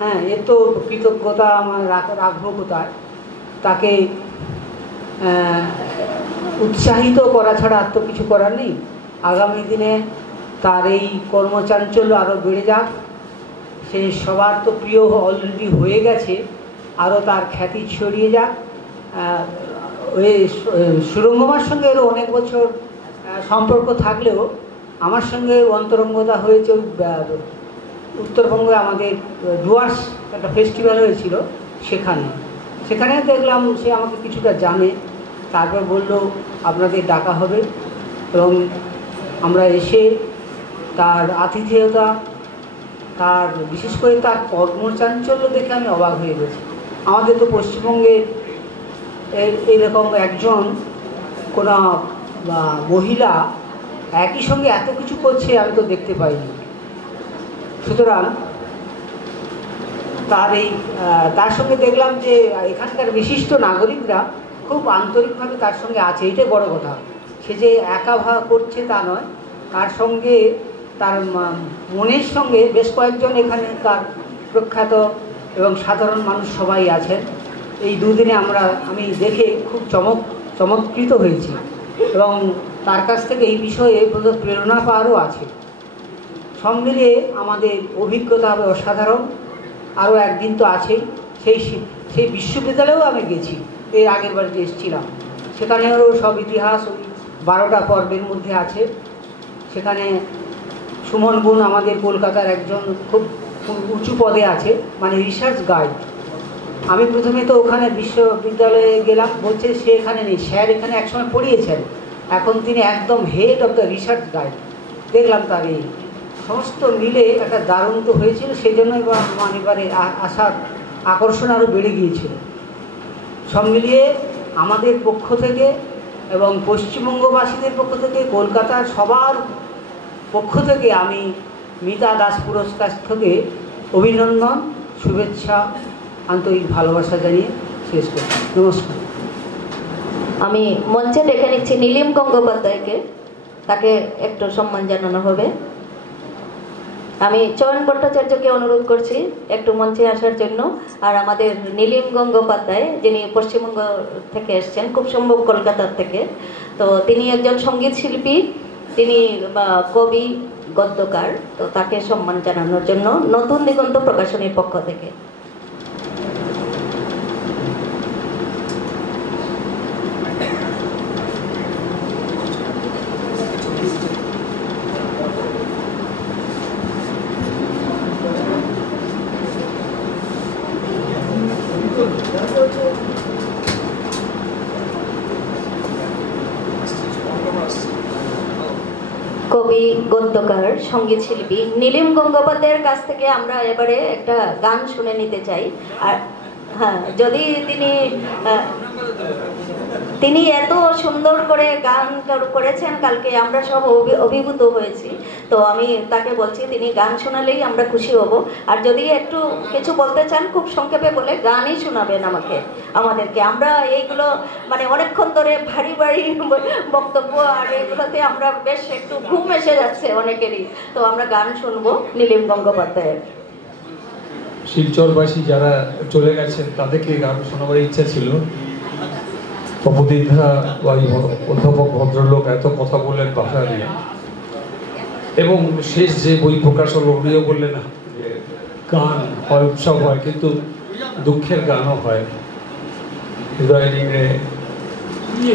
হ্যাঁ, এর তো কৃতজ্ঞতা আমার রাখবো কোথায়। তাকে উৎসাহিত করা ছাড়া আর তো কিছু করার নেই। আগামী দিনে তার এই কর্মচাঞ্চল্য আরও বেড়ে যাক, সে সবার তো প্রিয় অলরেডি হয়ে গেছে, আরও তার খ্যাতি ছড়িয়ে যাক। ওই সুরঙ্গমার সঙ্গে এরও অনেক বছর সম্পর্ক থাকলেও আমার সঙ্গে অন্তরঙ্গতা হয়েছে উত্তরবঙ্গে আমাদের ডুয়ার্স একটা ফেস্টিভ্যাল হয়েছিল, সেখানে দেখলাম সে আমাকে কিছুটা জানে। তারপর বলল আপনাদের ডাকা হবে, এবং আমরা এসে তার আতিথেয়তা, তার বিশেষ করে তার কর্মচাঞ্চল্য দেখে আমি অবাক হয়ে গেছি। আমাদের তো পশ্চিমবঙ্গে এইরকম একজন কোনো মহিলা একই সঙ্গে এত কিছু করছে আমি তো দেখতে পাইনি। সুতরাং তার সঙ্গে দেখলাম যে এখানকার বিশিষ্ট নাগরিকরা খুব আন্তরিকভাবে তার সঙ্গে আছে, এটাই বড় কথা। সে যে একা করছে তা নয়, তার সঙ্গে তার মনের সঙ্গে বেশ কয়েকজন এখানে তার প্রখ্যাত এবং সাধারণ মানুষ সবাই আছেন। এই দুদিনে আমি দেখে খুব চমৎকৃত হয়েছি, এবং তার কাছ থেকে এই বিষয়ে প্রেরণা পাওয়ারও আছে। সব মিলিয়ে আমাদের অভিজ্ঞতা হবে অসাধারণ। আরও একদিন তো আছেই, সেই বিশ্ববিদ্যালয়েও আমি গেছি, এর আগের বাড়িতে এসেছিলাম। সেখানেও সব ইতিহাস ওই 12টা পর্বের মধ্যে আছে। সেখানে সুমন গুণ আমাদের কলকাতার একজন খুব উঁচু পদে আছে, মানে রিসার্চ গাইড। আমি প্রথমে তো ওখানে বিশ্ববিদ্যালয়ে গেলাম, বলছে সে এখানে নেই, স্যার এখানে একসময় পড়িয়েছেন, এখন তিনি একদম head of the research guide. দেখলাম তার এই সমস্ত মিলে একটা দারুণ তো হয়েছিল, সেই জন্যই আমার এবারে আসার আকর্ষণ আরও বেড়ে গিয়েছিল। সব মিলিয়ে আমাদের পক্ষ থেকে এবং পশ্চিমবঙ্গবাসীদের পক্ষ থেকে, কলকাতার সবার পক্ষ থেকে আমি মিতা দাস পুরস্কার থেকে অভিনন্দন, শুভেচ্ছা, আন্তরিক ভালোবাসা জানিয়ে শেষ করছি। নমস্কার। আমি মঞ্চে ডেকে নিচ্ছি নীলিম গঙ্গোপাধ্যায়কে, তাকে একটু সম্মান জানানো হবে। আমি চয়ন ভট্টাচার্যকে অনুরোধ করছি একটু মঞ্চে আসার জন্য। আর আমাদের নীলিম গঙ্গোপাধ্যায়, যিনি পশ্চিমবঙ্গ থেকে এসছেন, খুব সম্ভব কলকাতার থেকে, তো তিনি একজন সঙ্গীত শিল্পী, তিনি কবি, গদ্যকার, তো তাকে সম্মান জানানোর জন্য নতুন দিগন্ত প্রকাশনীর পক্ষ থেকে। কবি, গদ্যকার, সঙ্গীত শিল্পী নীলিম গঙ্গোপাধ্যায়ের কাছ থেকে আমরা এবারে একটা গান শুনে নিতে চাই। আর হ্যাঁ, যদি তিনি এত সুন্দর করে গান করেছেন, কালকে আমরা সব অভিভূত হয়েছি। তো আমি তাকে বলছি তিনি গান শোনালেই আমরা খুশি হব। আর যদি একটু কিছু বলতে চান খুব সংক্ষেপে বলে গানই শোনাবেন আমাদেরকে। আমরা এইগুলো মানে অনেকক্ষণ ধরে ভারী ভারী বক্তব্য, আর এগুলোতে আমরা বেশ একটু ঘুম এসে যাচ্ছে অনেকেরই। তো আমরা গান শুনবো নীলিম গঙ্গোপাধ্যায়ের। শিলচরবাসী যারা চলে গেছেন তাদেরকে গান শোনাবার ইচ্ছা ছিল। তপদিদ্ধা বা অধ্যাপক ভদ্রলোক এত কথা বললেন ভাষা নিয়ে, এবং শেষ যে বই প্রকাশ হলো উনিও বললেন যে গান হয়, উৎসব হয়, কিন্তু দুঃখের গানও হয়, হৃদয় নিংড়ে,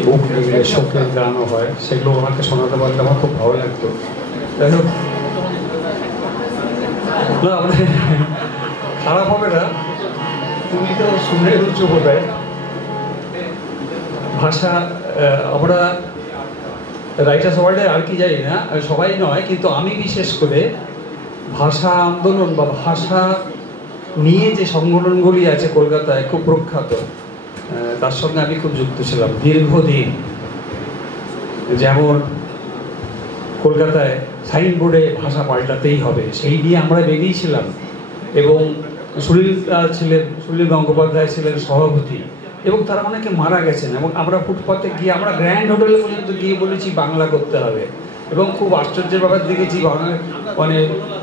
বুক নিংড়ে শোকের গানও হয়। সেগুলো ওনাকে শোনাতে পারলে আমার খুব ভালো লাগতো। যাই হোক, না খারাপ হবে না, তুমি তো শুনে রুচো বোধহয়। ভাষা আমরা রাইটার্স ওয়ার্ল্ডে আর কি জানি না, সবাই নয়, কিন্তু আমি বিশেষ করে ভাষা আন্দোলন বা ভাষা নিয়ে যে সংগঠনগুলি আছে কলকাতায় খুব প্রখ্যাত, তার সঙ্গে আমি খুব যুক্ত ছিলাম দীর্ঘদিন। যেমন কলকাতায় সাইনবোর্ডে ভাষা পাল্টাতেই হবে, সেই নিয়ে আমরা বেরিয়েছিলাম। এবং সুনীল গঙ্গোপাধ্যায় ছিলেন সভাপতি, এবং তারা অনেকে মারা গেছেন। এবং আমরা ফুটপাতে গিয়ে, আমরা গ্র্যান্ড হোটেলে পর্যন্ত গিয়ে বলেছি বাংলা করতে হবে। এবং খুব আশ্চর্যের ব্যাপার দেখেছি, মানে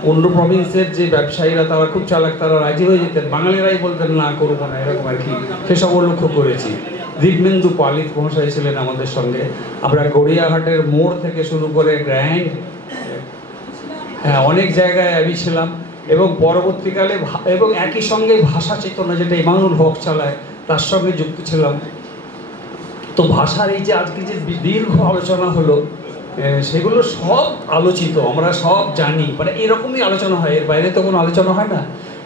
অন্য প্রভিন্সের যে ব্যবসায়ীরা তারা খুব চালাক, তারা রাজি হয়ে যেতেন, বাঙালিরাই বলতেন না করবো না, এরকম আর কি। সেসব লক্ষ্য করেছি। দীপমেন্দু পালিত মহাশয় ছিলেন আমাদের সঙ্গে। আমরা গড়িয়াহাটের মোড় থেকে শুরু করে গ্র্যান্ড, হ্যাঁ, অনেক জায়গায় আমি ছিলাম। এবং পরবর্তীকালে এবং একই সঙ্গে ভাষা চেতনা, যেটা ইমানুল হক চালায়, তার সঙ্গে যুক্ত ছিলাম। তো ভাষার এই যে আজকে যে দীর্ঘ আলোচনা হলো, সেগুলো সব আলোচিত, আমরা সব জানি, মানে এরকমই আলোচনা হয়, এর বাইরে তো কোনো আলোচনা হয় না।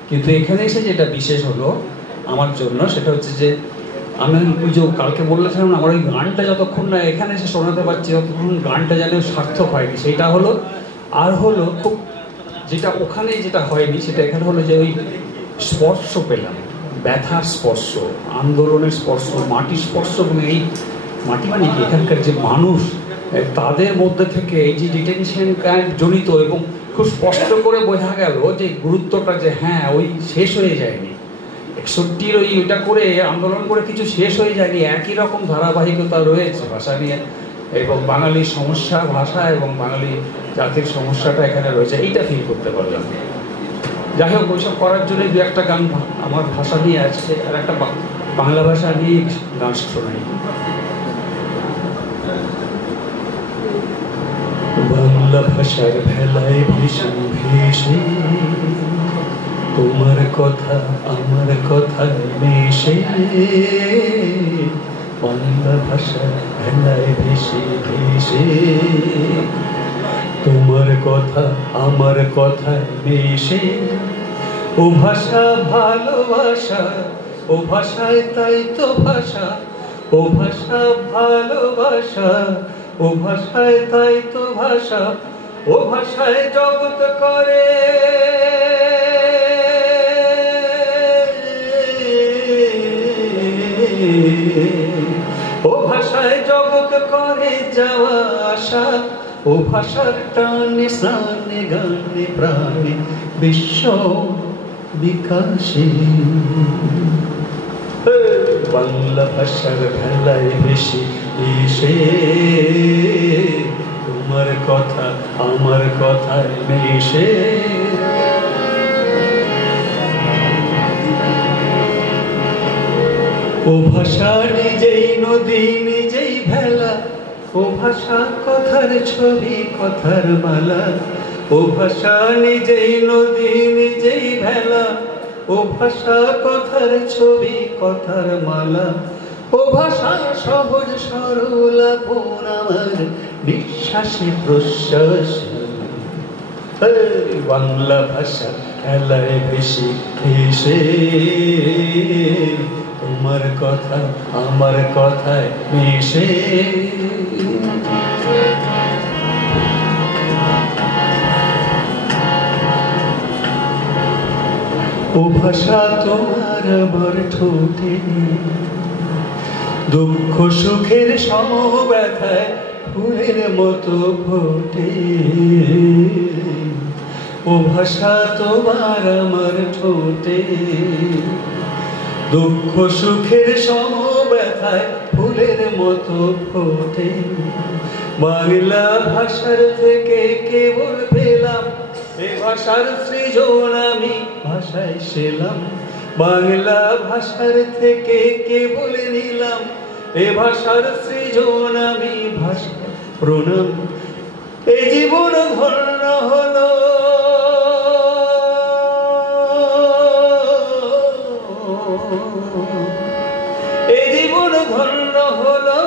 কিন্তু এখানে এসে যেটা বিশেষ হলো আমার জন্য, সেটা হচ্ছে যে আমি ওই যে কালকে বলেছিলাম আমার ওই গানটা যতক্ষণ না এখানে এসে শোনাতে পারছি, ততক্ষণ গানটা যেন সার্থক হয়নি। সেইটা হলো। আর হলো খুব যেটা ওখানে যেটা হয়নি, সেটা এখানে হলো যে ওই স্পর্শ পেলাম, ব্যথার স্পর্শ, আন্দোলনের স্পর্শ, মাটির স্পর্শ। এবং এই মাটি মানে কি, এখানকার যে মানুষ, তাদের মধ্যে থেকে এই যে ডিটেনশন ক্যাম্প জড়িত, এবং খুব স্পষ্ট করে বোঝা গেল যে গুরুত্বটা, যে হ্যাঁ ওই শেষ হয়ে যায়নি 61-র ওইটা করে আন্দোলন করে কিছু শেষ হয়ে যায়নি, একই রকম ধারাবাহিকতা রয়েছে ভাষা নিয়ে। এবং বাঙালির সমস্যা ভাষা, এবং বাঙালি জাতির সমস্যাটা এখানে রয়েছে, এইটা ফিল করতে পারলাম। যাই হোক, ওইসব করার জন্য দু একটা গান আমার ভাষা নিয়ে আছে, আর একটা বাংলা ভাষা নিয়ে গান শোনাই। বাংলা ভাষার ভেলায় ভীষণ ভেসে, তোমার কথা আমার কথা মেশে, বাংলা ভাষার ভেলায় ভেসে ভেসে, তোমার কথা আমার কথা মেশে। ও ভাষা ভালোবাসা, ও ভাষায় তাই তো ভাষা, ও ভাষা ভালোবাসা, ও ভাষায় তাই তো ভাষা, ও ভাষায় জগৎ করে ও ভাষায় জগৎ করে যাওয়া আসা ও ভাষার টানে স্নানে গানে প্রাণে বিশ্ব বিকাশে বাংলা ভাষার ভেলায় বেশি এসে তোমার কথা আমার কথায় মিশে ও ভাষা নিজেই নদী নিজেই ভেলা ও ভাষা কথার ছবি কথার মালা ও ভাষা নিজেই নদী নিজেই ভেলা ও ভাষা কথার ছবি কথার মালা ও ভাষা সহজ সরল আপন আমার বিশ্বাসে প্রশ্বাসে বাংলা ভাষা খেলায় বেশি এসে তোমার কথা আমার কথায় মিশে ও ভাষা তোমার আমার ঠোঁটে দুঃখ সুখের সমব্যথায় ফুলের মতো ফোটে ও ভাষা তোমার আমার ঠোঁটে দুঃখ সুখের সমব্যথায় ফুলের মতো ফোটে বাংলা ভাষার থেকে কেবল পেলাম এ ভাষার সৃজন আমি ভাষায় ছিলাম বাংলা ভাষার থেকে কেবল নিলাম এ ভাষার সৃজন আমি ভাষা প্রণাম এ জীবন ধন্য হলো এ জীবন ধন্য হলো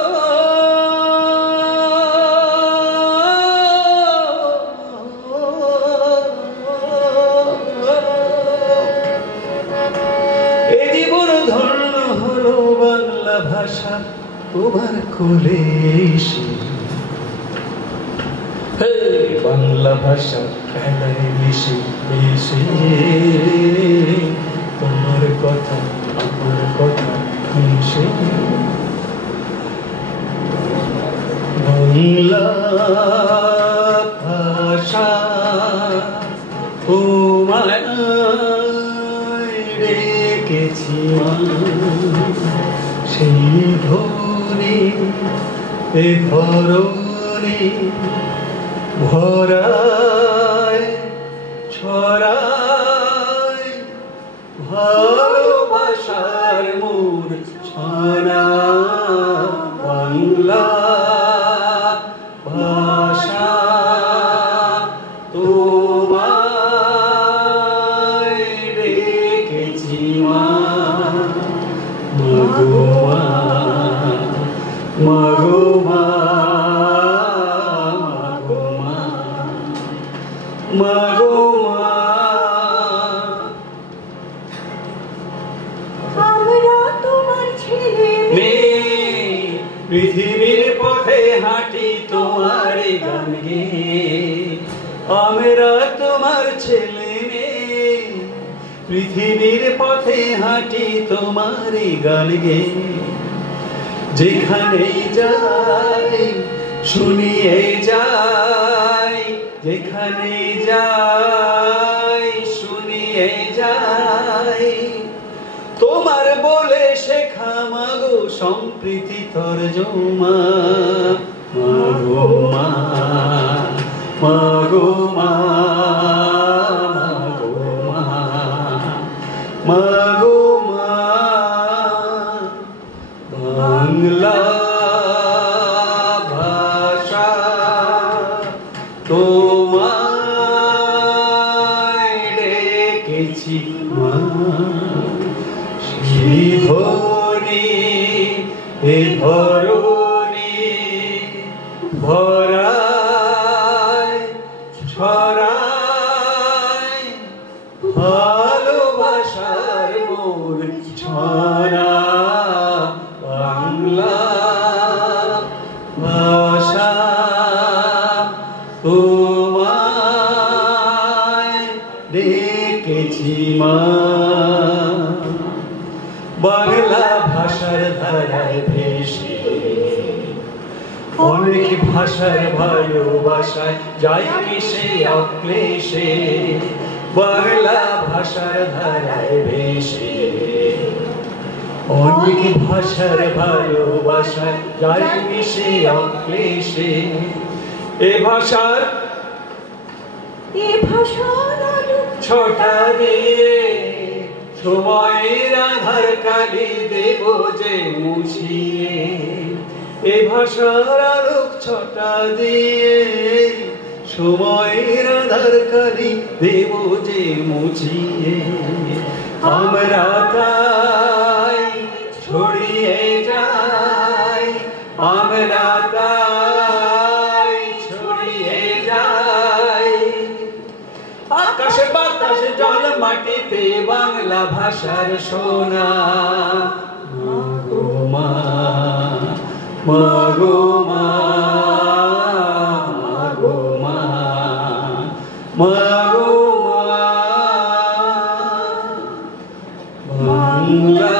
এ জীবন ধন্য হলো বাংলা ভাষা তোমার কোলে এসে বাংলা ভাষা খেলায় মিশে এসে তোমার কথা আমার কথা মিশে বাংলা ভাষা তোমায় রেখেছি সেই ধরে এ ধরনে ভরায় ছড়ায় ভালোবাসার মোর ছড়া বাংলা ভাষা তোমায় রেখেছি মা মাগো মা মাগো মা মাগো মা আমরা তোমার ছেলে মেয়ে পৃথিবীর পথে হাঁটি তোমার গান গেয়ে আমরা তোমার ছেলে মেয়ে পৃথিবীর পথে হাঁটি তোমার গান গেয়ে যেখানেই যাই শুনিয়ে যাই যেখানে যাই শুনিয়ে যাই তোমার বলে শেখা মাগো সম্প্রীতি তর্জমা মাগো মা মাগো মা মাগো মা মাগো মা বাংলা ভাষা তোমায় ডেকেছি মা ধনি এ ধরনি ভরায় ছড়ায় ভালোবাসার মোর ছড়া বাংলা ভাষা তোমার বাংলা ভাষার ধারায় ভেসে, অনেক ভাষার ভালোবাসায় যাই মিশে অক্লেশে, বাংলা ভাষার ধারায় ভেসে, অনেক ভাষার ভালোবাসায় যাই মিশে অক্লেশে। এ ভাষার ছটা দিয়ে সময়ের আধার কালি দেব যে মুছিয়ে, এ ভাষার আলোক ছটা দিয়ে সময়ের আধার কালি দেব যে মুছিয়ে। আমরা তাই ছড়িয়ে যাই, আমরা তাই ছড়িয়ে যাই, আকাশে বাতাসে জল মাটিতে বাংলা ভাষার সোনা। মাগো মা, মাগো মা, মাগো মা, মাগো মা, বাংলা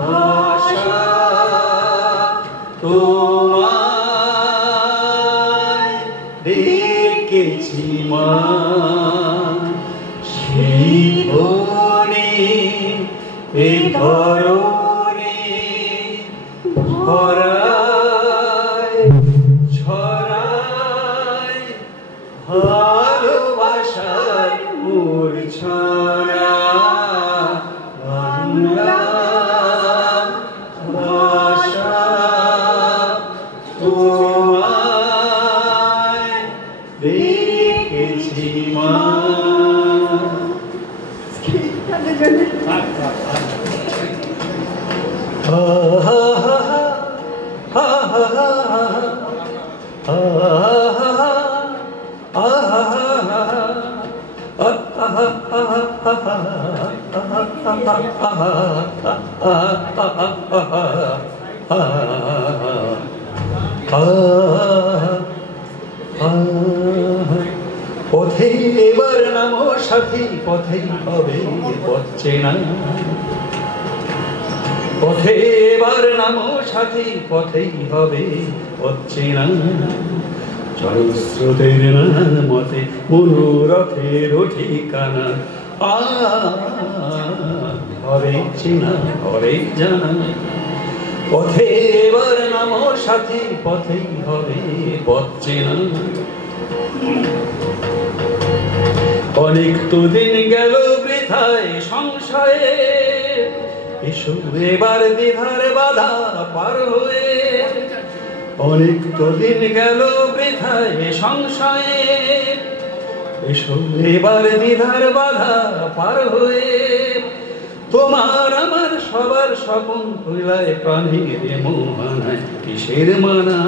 ভাষা তোমায় ডেকেছি মা, সেই বনে এ ধরনে ভরায় ছড়ায় ভালোবাসার মূর্ছনা। বাংলা ভাষা তোমায় দেখেছি মা। পথে এবার নামো সাথী, পথেই হবে পথ চেনা, পথে এবার নামো সাথী, পথেই হবে পথ চেনা। জলস্রোতের নানান মতে মনোরথের ঠিকানা, হবে চেনা হবে জানা। পথে এবার নামো সাথী, পথেই হবে পথ চেনা। অনেক তো দিন গেল বৃথায় সংশয়ে, এসো এবার দ্বিধার বাধা পার হয়ে। অনেক তো দিন গেল বৃথায় সংশয়ে, এসো এবার দ্বিধার বাধা পার হয়ে। তোমার আমার সবার স্বপন হইলায় প্রাণীর মোহনায় কিসের মানা।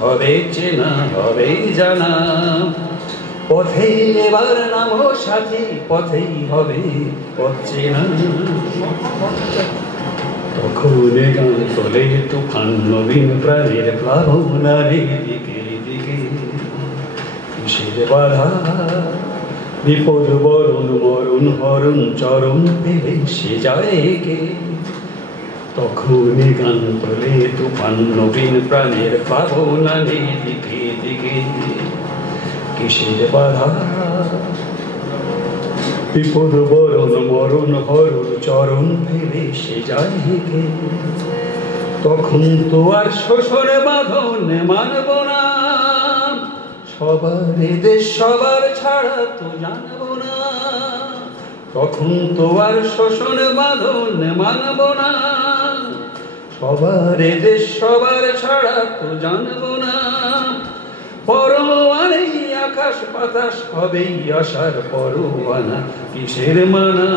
হবে চেনা হবে জানা, পথে এবার নামো সাথী, পথেই হবে পথ চেনা। তখন গান তোলে তুফান নবীন প্রাণের প্লাবনারে দিকে দিকে, কিসের বাধা বিপদ বরণ মরণ হরণ চরণ পেলে সে যায় কে। তখন গান তোলে তুফান নবীন প্রাণের প্লাবনারে দিকে দিকে, কিসের বাধা বিপদ বরণ মরণ হরণ চরণ ফেলে সে যায় কে। তখন তো আর শোষণ বাঁধন মানব না, সবার দেশ সবার ছাড়া তো জানব না। তখন তো আর শোষণ বাঁধন মানব না, সবার দেশ সবার ছাড়া তো জানব না। পরোয়ানে আকাশ বাতাস হবেই আশার পরোয়ানা, কিসের মানা।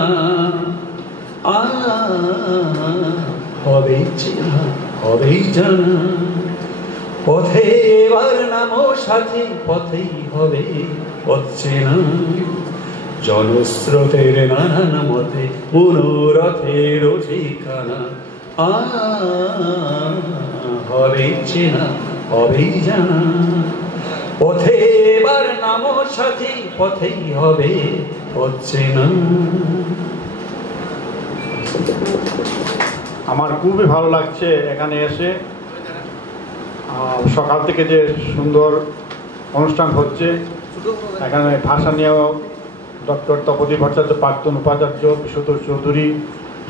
হবে চেনা হবেই জানা, পথে এবার নামো সাথী, পথেই হবে পথ চেনা। জলস্রোতের নানান মতে মনোরথের ঠিকানা, হবে চেনা হবেই জানা। পথে এবার নামো সাথী, পথেই হবে হচ্ছে না। আমার খুবই ভালো লাগছে এখানে এসে, সকাল থেকে যে সুন্দর অনুষ্ঠান হচ্ছে। এখানে ভাষা নিয়েও ডক্টর তপতি ভট্টাচার্য, প্রাক্তন উপাচার্য বিশ্বতোষ চৌধুরী,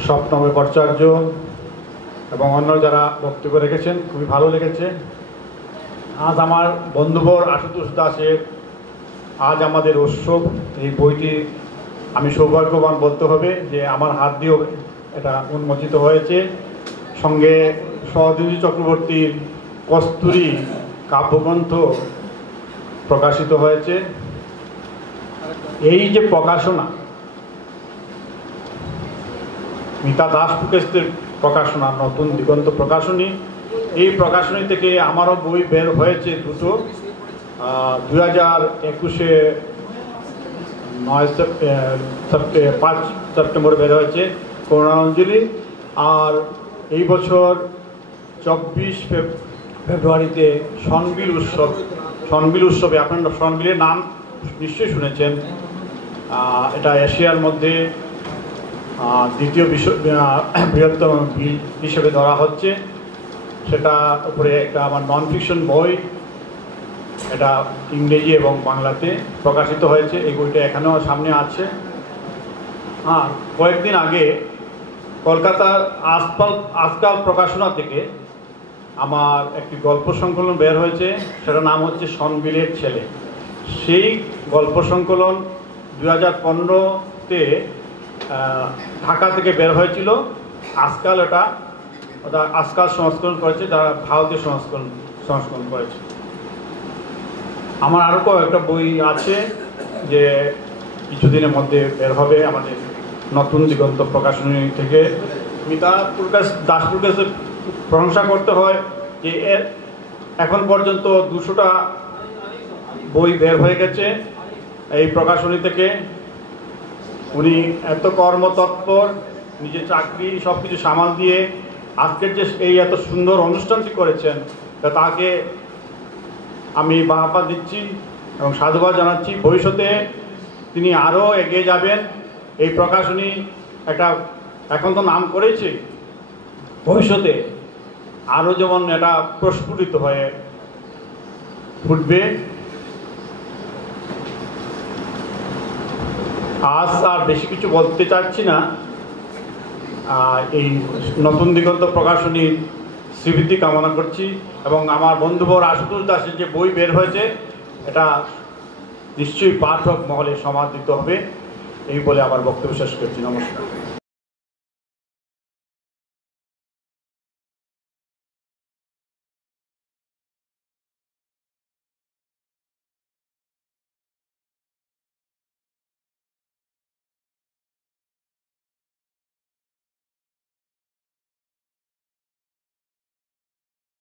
স্বপ্নময় ভট্টাচার্য এবং অন্য যারা বক্তব্য রেখেছেন, খুবই ভালো লেগেছে। আজ আমার বন্ধুবর আশুতোষ দাসের আজ আমাদের উৎসব। এই বইটি আমি সৌভাগ্যবান বলতে হবে যে আমার হাত দিয়েও এটা উন্মোচিত হয়েছে। সঙ্গে সহযোগী চক্রবর্তীর কস্তুরী কাব্যগ্রন্থ প্রকাশিত হয়েছে। এই যে প্রকাশনা, মিতা দাস প্রকাশিতের প্রকাশনা, নতুন দিগন্ত প্রকাশনী, এই প্রকাশনী থেকে আমারও বই বের হয়েছে দুটো। 2021-এ 5 সেপ্টেম্বর বের হয়েছে করুণাঞ্জলি, আর এই বছর 24 ফেব্রুয়ারিতে সনবিল উৎসবে, আপনারা সনবিলের নাম নিশ্চয়ই শুনেছেন। এটা এশিয়ার মধ্যে দ্বিতীয় বৃহত্তম বিল হিসেবে ধরা হচ্ছে। সেটা উপরে একটা আমার নন ফিকশন বই, এটা ইংরেজি এবং বাংলাতে প্রকাশিত হয়েছে। এই বইটা এখানেও সামনে আছে। কয়েকদিন আগে কলকাতার আজকাল প্রকাশনা থেকে আমার একটি গল্প সংকলন বের হয়েছে, সেটার নাম হচ্ছে সনবিলের ছেলে। সেই গল্প সংকলন 2015-তে ঢাকা থেকে বের হয়েছিল। আজকাল ওটা আজকাল সংস্করণ করেছে, যারা ভারতীয় সংস্করণ করেছে। আমার আরও কয়েকটা বই আছে যে কিছুদিনের মধ্যে বের হবে আমাদের নতুন দিগন্ত প্রকাশনী থেকে। মিতা দাস প্রকাশের প্রশংসা করতে হয় যে এখন পর্যন্ত 200টা বই বের হয়ে গেছে এই প্রকাশনী থেকে। উনি এত কর্মতৎপর, নিজের চাকরি সব কিছু সামাল দিয়ে আজকের যে এই এত সুন্দর অনুষ্ঠানটি করেছেন, তাকে আমি বাহবা দিচ্ছি এবং সাধুবাদ জানাচ্ছি। ভবিষ্যতে তিনি আরও এগিয়ে যাবেন। এই প্রকাশনী একটা এখন তো নাম করেছে, ভবিষ্যতে আরও যেমন এটা প্রস্ফুটিত হয়ে ফুটবে। আজ আর বেশি কিছু বলতে চাচ্ছি না। এই নতুন দিগন্ত প্রকাশনীর স্বীকৃতি কামনা করছি এবং আমার বন্ধুবর আশুতোষ দাসের যে বই বের হয়েছে এটা নিশ্চয়ই পাঠক মহলে সমাদৃত হবে, এই বলে আমার বক্তব্য শেষ করছি। নমস্কার।